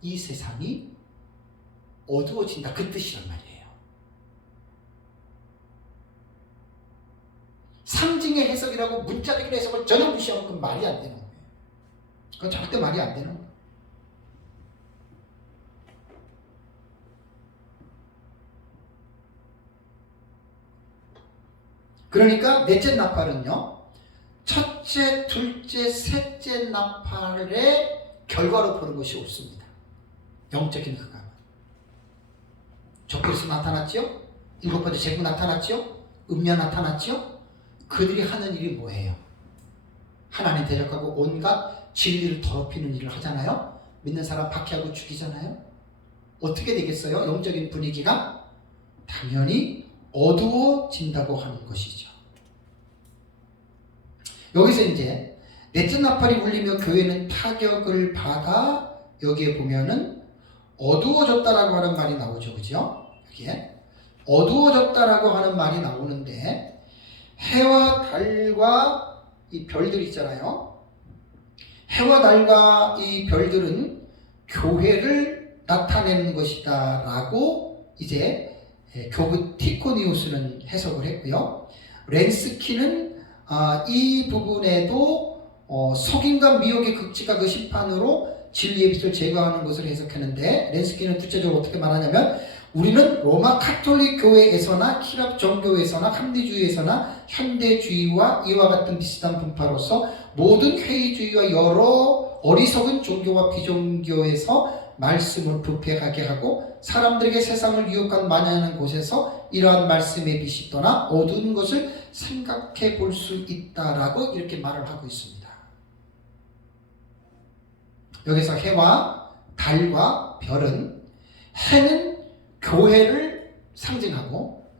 이 세상이 어두워진다 그 뜻이란 말이에요. 상징의 해석이라고 문자적인 해석을 전혀 무시하면 그건 말이 안 되는 거예요. 그건 절대 말이 안 되는 거예요. 그러니까 넷째 나팔은요 첫째, 둘째, 셋째 나팔의 결과로 보는 것이 옳습니다. 영적인 흑암. 적그리스도 나타났죠? 7번째 제국 나타났죠? 음녀 나타났죠? 그들이 하는 일이 뭐예요? 하나님 대적하고 온갖 진리를 더럽히는 일을 하잖아요? 믿는 사람 박해하고 죽이잖아요? 어떻게 되겠어요? 영적인 분위기가 당연히 어두워진다고 하는 것이죠. 여기서 이제 넷째 나팔이 울리며 교회는 타격을 받아 여기에 보면은 어두워졌다라고 하는 말이 나오죠. 그죠? 여기에 어두워졌다라고 하는 말이 나오는데 해와 달과 이 별들 있잖아요. 해와 달과 이 별들은 교회를 나타내는 것이다 라고 이제 교부 티코니우스는 해석을 했고요. 렌스키는 이 부분에도 속임과 미혹의 극치가 그 심판으로 진리의 빛을 제거하는 것을 해석했는데, 렌스키는 구체적으로 어떻게 말하냐면, 우리는 로마 카톨릭 교회에서나 키랍 정교에서나 합리주의에서나 현대주의와 이와 같은 비슷한 분파로서 모든 회의주의와 여러 어리석은 종교와 비종교에서 말씀을 부패하게 하고 사람들에게 세상을 유혹한 만연한 곳에서 이러한 말씀의 빛이 떠나 어두운 것을 생각해 볼 수 있다라고 이렇게 말을 하고 있습니다. 여기서 해와 달과 별은, 해는 교회를 상징하고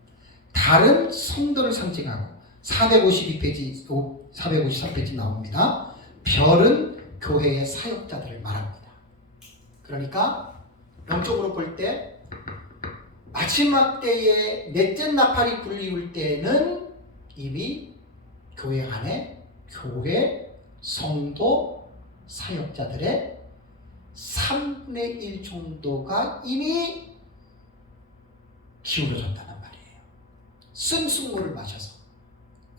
달은 성도를 상징하고 452페이지, 453페이지 나옵니다. 별은 교회의 사역자들을 말합니다. 그러니까 영적으로 볼 때 마지막 때에 넷째 나팔이 불리울 때는 이미 교회 안에 교회 성도 사역자들의 3분의 1 정도가 이미 기울어졌다는 말이에요. 쓴 술물을 마셔서,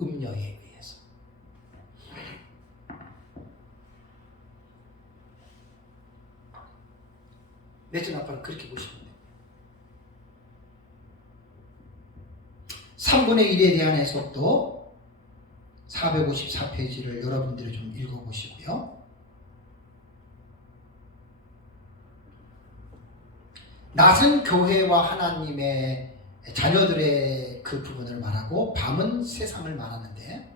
음료에 의해서. 넷째 나팔은 그렇게 보시면 돼요. 3분의 1에 대한 해석도 454페이지를 여러분들이 좀 읽어보시고요. 낮은 교회와 하나님의 자녀들의 그 부분을 말하고, 밤은 세상을 말하는데,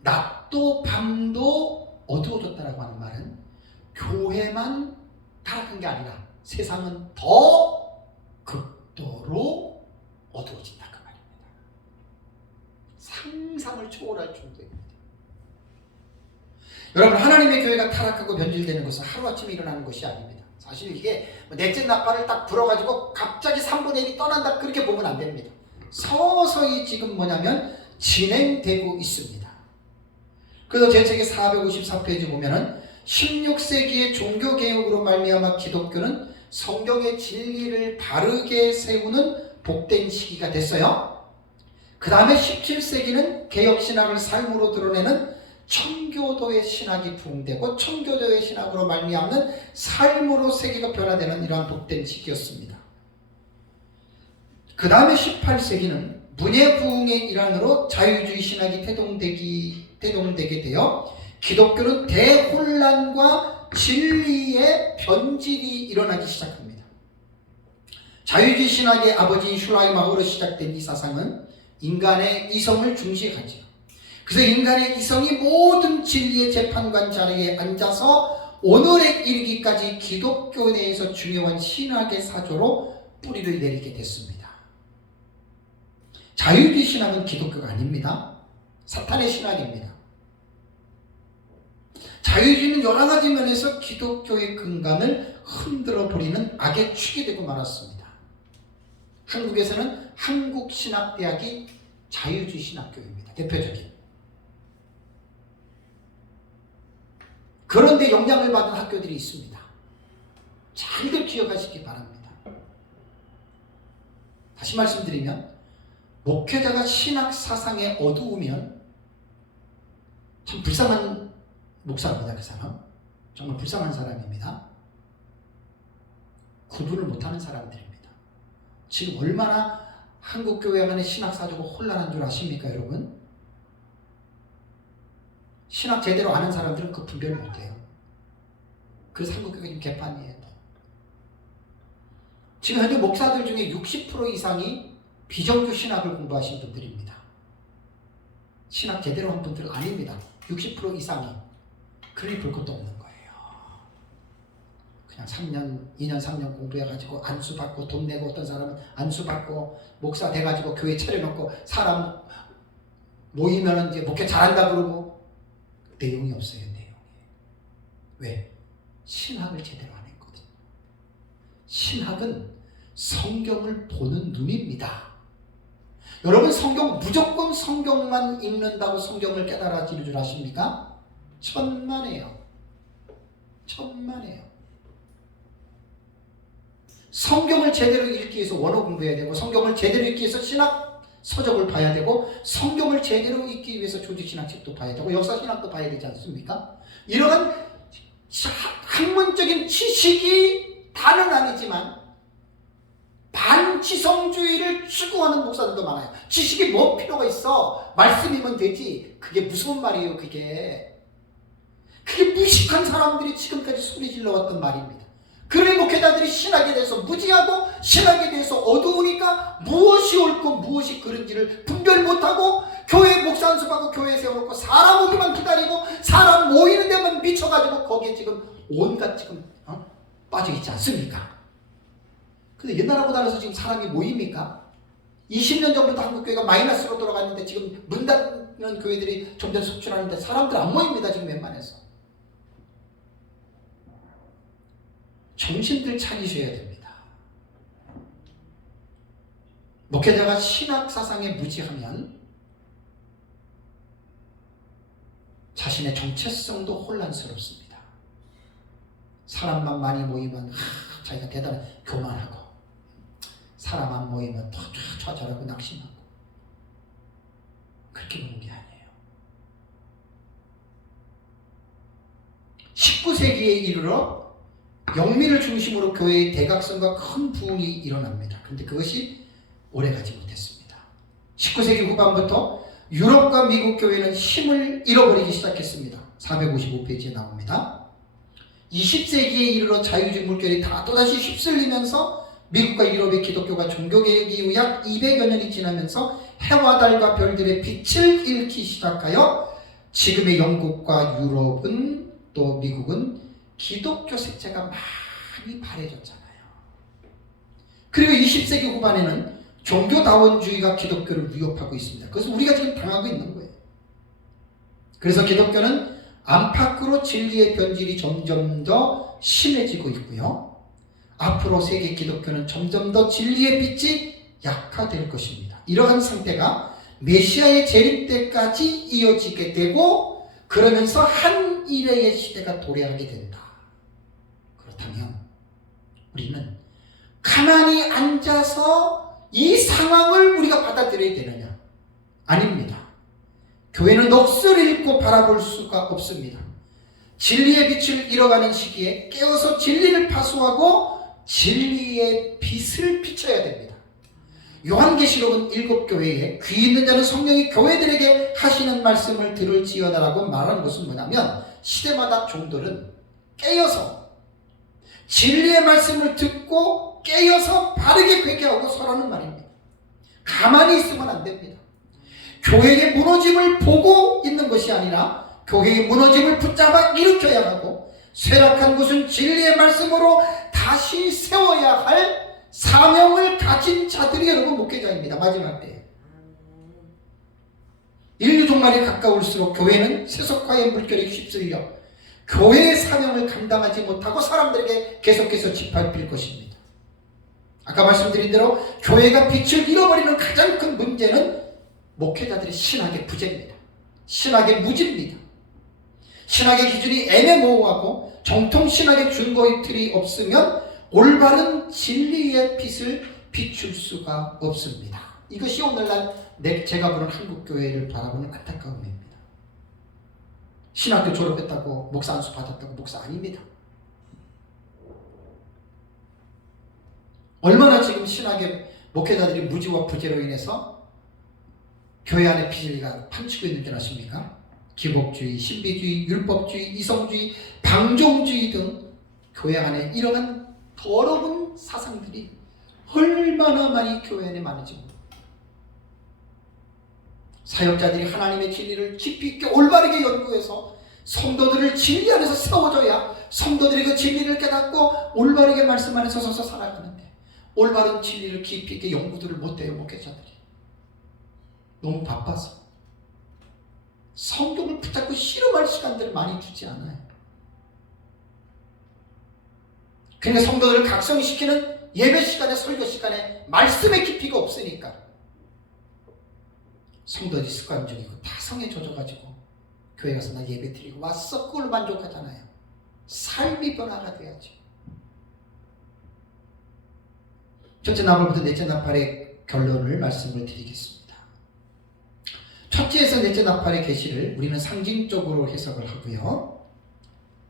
낮도 밤도 어두워졌다라고 하는 말은 교회만 타락한 게 아니라 세상은 더 극도로 어두워진다 그 말입니다. 상상을 초월할 정도입니다. 여러분, 하나님의 교회가 타락하고 변질되는 것은 하루아침에 일어나는 것이 아닙니다. 사실 이게 넷째 나팔을 딱 불어가지고 갑자기 3분의 1이 떠난다 그렇게 보면 안 됩니다. 서서히 지금 뭐냐면 진행되고 있습니다. 그래서 제 책의 454페이지 보면은 16세기의 종교개혁으로 말미암아 기독교는 성경의 진리를 바르게 세우는 복된 시기가 됐어요. 그 다음에 17세기는 개혁신학을 삶으로 드러내는 청교도의 신학이 부흥되고, 청교도의 신학으로 말미암는 삶으로 세계가 변화되는 이러한 복된 시기였습니다. 그 다음에 18세기는 문예 부흥의 일환으로 자유주의 신학이 태동되게 되어 기독교는 대혼란과 진리의 변질이 일어나기 시작합니다. 자유주의 신학의 아버지 슐라이마흐로 시작된 이 사상은 인간의 이성을 중시하죠. 그래서 인간의 이성이 모든 진리의 재판관 자리에 앉아서 오늘에 이르기까지 기독교 내에서 중요한 신학의 사조로 뿌리를 내리게 됐습니다. 자유주의 신학은 기독교가 아닙니다. 사탄의 신학입니다. 자유주의는 여러 가지 면에서 기독교의 근간을 흔들어 버리는 악의 축이 되고 말았습니다. 한국에서는 한국신학대학이 자유주의 신학교입니다. 대표적인. 그런데 영향을 받은 학교들이 있습니다. 잘들 기억하시기 바랍니다. 다시 말씀드리면, 목회자가 신학 사상에 어두우면 참 불쌍한 목사입니다. 그 사람 정말 불쌍한 사람입니다. 구분을 못하는 사람들입니다. 지금 얼마나 한국교회 안에 신학사조가 혼란한 줄 아십니까 여러분? 신학 제대로 아는 사람들은 그 분별을 못해요. 그래서 한국교회가 지금 개판이에요. 지금 현재 목사들 중에 60% 이상이 비정규 신학을 공부하신 분들입니다. 신학 제대로 한 분들은 아닙니다. 60% 이상이. 그러니 볼 것도 없는 거예요. 그냥 3년, 2년, 3년 공부해가지고 안수 받고 돈 내고, 어떤 사람은 안수 받고 목사 돼가지고 교회 차려놓고 사람 모이면 이제 목회 잘한다 그러고, 내용이 없어요. 내용이. 왜? 신학을 제대로 안 했거든요. 신학은 성경을 보는 눈입니다. 여러분, 성경 무조건 성경만 읽는다고 성경을 깨달아지는 줄 아십니까? 천만에요. 천만에요. 성경을 제대로 읽기 위해서 원어 공부해야 되고, 성경을 제대로 읽기 위해서 신학 서적을 봐야 되고, 성경을 제대로 읽기 위해서 조직신학책도 봐야 되고, 역사신학도 봐야 되지 않습니까? 이러한 학문적인 지식이 다는 아니지만 반지성주의를 추구하는 목사들도 많아요. 지식이 뭐 필요가 있어? 말씀이면 되지. 그게 무슨 말이에요, 그게. 그게 무식한 사람들이 지금까지 소리 질러왔던 말입니다. 그러니 목회자들이 신학에 대해서 무지하고 신학에 대해서 어두우니까 무엇이 옳고 무엇이 그른지를 분별 못하고 교회 목사 연습하고 교회 세워놓고 사람 오기만 기다리고 사람 모이는 데만 미쳐가지고 거기에 지금 온갖 지금 빠져있지 않습니까? 근데 옛날하고 달라서 지금 사람이 모입니까? 20년 전부터 한국교회가 마이너스로 돌아갔는데 지금 문 닫는 교회들이 점점 속출하는데 사람들 안 모입니다. 지금 웬만해서. 정신들 차리셔야 됩니다. 목회자가 신학 사상에 무지하면 자신의 정체성도 혼란스럽습니다. 사람만 많이 모이면 자기가 대단한 교만하고, 사람 안 모이면 더 좌절하고 낙심하고, 그렇게 보는 게 아니에요. 19세기에 이르러 영미를 중심으로 교회의 대각성과 큰 부흥이 일어납니다. 그런데 그것이 오래가지 못했습니다. 19세기 후반부터 유럽과 미국 교회는 힘을 잃어버리기 시작했습니다. 455페이지에 나옵니다. 20세기에 이르러 자유주의 물결이 다 또다시 휩쓸리면서 미국과 유럽의 기독교가 종교개혁 이후 약 200여 년이 지나면서 해와 달과 별들의 빛을 잃기 시작하여 지금의 영국과 유럽은 또 미국은 기독교 색채가 많이 바래졌잖아요. 그리고 20세기 후반에는 종교다원주의가 기독교를 위협하고 있습니다. 그래서 우리가 지금 당하고 있는 거예요. 그래서 기독교는 안팎으로 진리의 변질이 점점 더 심해지고 있고요. 앞으로 세계 기독교는 점점 더 진리의 빛이 약화될 것입니다. 이러한 상태가 메시아의 재림 때까지 이어지게 되고, 그러면서 한 일회의 시대가 도래하게 된다. 그렇다면 우리는 가만히 앉아서 이 상황을 우리가 받아들여야 되느냐? 아닙니다. 교회는 넋을 잃고 바라볼 수가 없습니다. 진리의 빛을 잃어가는 시기에 깨어서 진리를 파수하고 진리의 빛을 비춰야 됩니다. 요한계시록은 7교회에 귀 있는 자는 성령이 교회들에게 하시는 말씀을 들을지어다라고 말하는 것은 뭐냐면, 시대마다 종들은 깨어서 진리의 말씀을 듣고 깨어서 바르게 회개하고 서라는 말입니다. 가만히 있으면 안 됩니다. 교회의 무너짐을 보고 있는 것이 아니라 교회의 무너짐을 붙잡아 일으켜야 하고, 쇠락한 곳은 진리의 말씀으로 다시 세워야 할 사명을 가진 자들이 여러분 목회자입니다. 마지막 때 인류 종말이 가까울수록 교회는 세속화의 물결에 휩쓸려 교회의 사명을 감당하지 못하고 사람들에게 계속해서 짓밟힐 것입니다. 아까 말씀드린 대로 교회가 빛을 잃어버리는 가장 큰 문제는 목회자들의 신학의 부재입니다. 신학의 무지입니다. 신학의 기준이 애매모호하고 정통 신학의 준거의 틀이 없으면 올바른 진리의 빛을 비출 수가 없습니다. 이것이 오늘날 제가 보는 한국교회를 바라보는 안타까움입니다. 신학교 졸업했다고 목사 안수 받았다고 목사 아닙니다. 얼마나 지금 신학의 목회자들이 무지와 부재로 인해서 교회 안에 비진리가 판치고 있는 줄 아십니까? 기복주의, 신비주의, 율법주의, 이성주의, 방종주의 등 교회 안에 이러한 더러운 사상들이 얼마나 많이 교회 안에 많은지 모릅니다. 사역자들이 하나님의 진리를 깊이 있게 올바르게 연구해서 성도들을 진리 안에서 세워줘야 성도들이 그 진리를 깨닫고 올바르게 말씀 안에 서서 살아가는데, 올바른 진리를 깊이 있게 연구들을 못해요. 목회자들이 너무 바빠서 성경을 붙잡고 실험할 시간들을 많이 주지 않아요. 그러니까 성도들을 각성시키는 예배 시간에, 설교 시간에 말씀의 깊이가 없으니까 성도들이 습관적이고 타성에 젖어가지고 교회 가서 나 예배 드리고 왔어, 그걸로 만족하잖아요. 삶이 변화가 돼야죠. 첫째 나팔부터 넷째 나팔의 결론을 말씀을 드리겠습니다. 첫째에서 넷째 나팔의 계시를 우리는 상징적으로 해석을 하고요.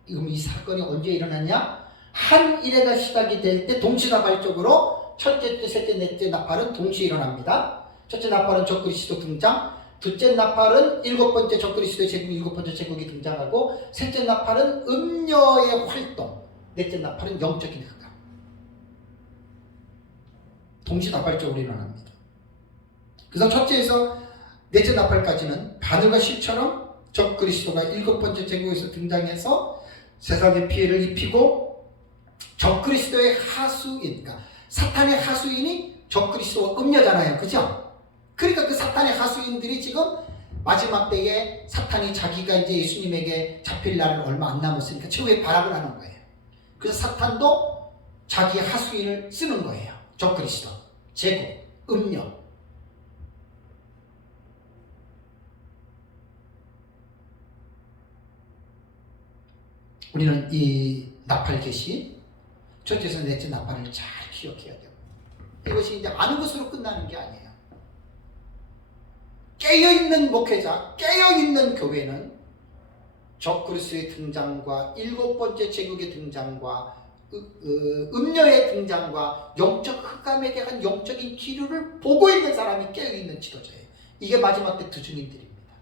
그럼 이 사건이 언제 일어나냐? 한 일회가 시작이 될 때 동시다발적으로 첫째, 셋째, 넷째 나팔은 동시에 일어납니다. 첫째 나팔은 적그리스도 등장, 둘째 나팔은 일곱 번째 적그리스도의 제국, 일곱 번째 제국이 등장하고, 셋째 나팔은 음녀의 활동, 넷째 나팔은 영적인 흑암. 동시다발적으로 일어납니다. 그래서 첫째에서 넷째 나팔까지는 바늘과 실처럼 적그리스도가 일곱 번째 제국에서 등장해서 세상에 피해를 입히고, 적그리스도의 하수인, 그러니까 사탄의 하수인이 적그리스도와 음녀잖아요. 그죠? 그러니까 그 사탄의 하수인들이 지금 마지막 때에 사탄이 자기가 이제 예수님에게 잡힐 날은 얼마 안 남았으니까 최후의 발악을 하는 거예요. 그래서 사탄도 자기 하수인을 쓰는 거예요. 적그리스도, 제국, 음녀. 우리는 이 나팔 계시, 첫째에서 넷째 나팔을 잘 기억해야 돼요. 이것이 이제 아는 것으로 끝나는 게 아니에요. 깨어있는 목회자, 깨어있는 교회는 적그리스도의 등장과 일곱 번째 제국의 등장과 음녀의 등장과 영적 흑암에 대한 영적인 기류를 보고 있는 사람이 깨어있는 지도자예요. 이게 마지막 때 두 증인들입니다.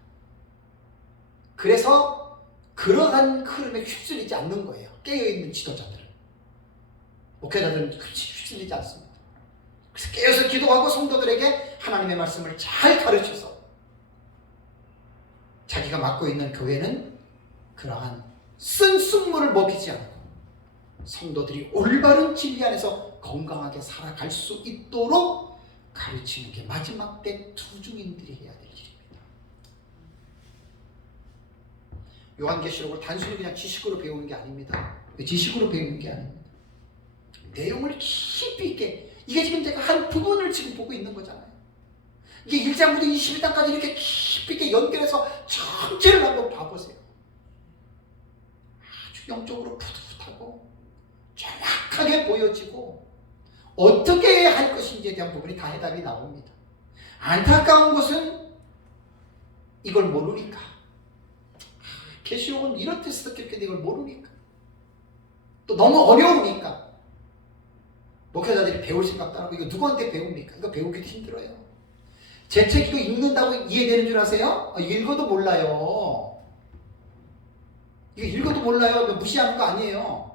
그래서 그러한 흐름에 휩쓸리지 않는 거예요. 깨어있는 지도자들은. 목회자들은 그렇지 휩쓸리지 않습니다. 그래서 깨어서 기도하고 성도들에게 하나님의 말씀을 잘 가르쳐서 자기가 맡고 있는 교회는 그러한 쓴 쑥물을 먹이지 않고 성도들이 올바른 진리 안에서 건강하게 살아갈 수 있도록 가르치는 게 마지막 때 두 증인들이 해야 될 일입니다. 요한계시록을 단순히 그냥 지식으로 배우는 게 아닙니다. 지식으로 배우는 게 아닙니다. 내용을 깊이 있게, 이게 지금 제가 한 부분을 지금 보고 있는 거잖아요. 이게 1장부터 21장까지 이렇게 깊이 있게 연결해서 전체를 한번 봐보세요. 아주 영적으로 푸듯하고 정확하게 보여지고 어떻게 할 것인지에 대한 부분이 다 해답이 나옵니다. 안타까운 것은 이걸 모르니까, 계시록은 이런 뜻을 듣겠는데 이걸 모르니까, 또 너무 어려우니까 목회자들이 배울 생각도 안 하고, 이거 누구한테 배웁니까? 이거 배우기도 힘들어요. 제 책 이거 읽는다고 이해되는 줄 아세요? 읽어도 몰라요. 이거 읽어도 몰라요. 무시하는 거 아니에요.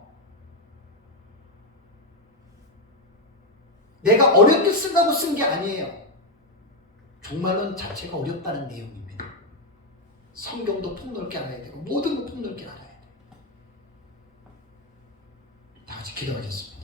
내가 어렵게 쓴다고 쓴 게 아니에요. 종말론 자체가 어렵다는 내용입니다. 성경도 폭넓게 알아야 되고 모든 거 폭넓게 알아야 돼요. 다 같이 기도하겠습니다.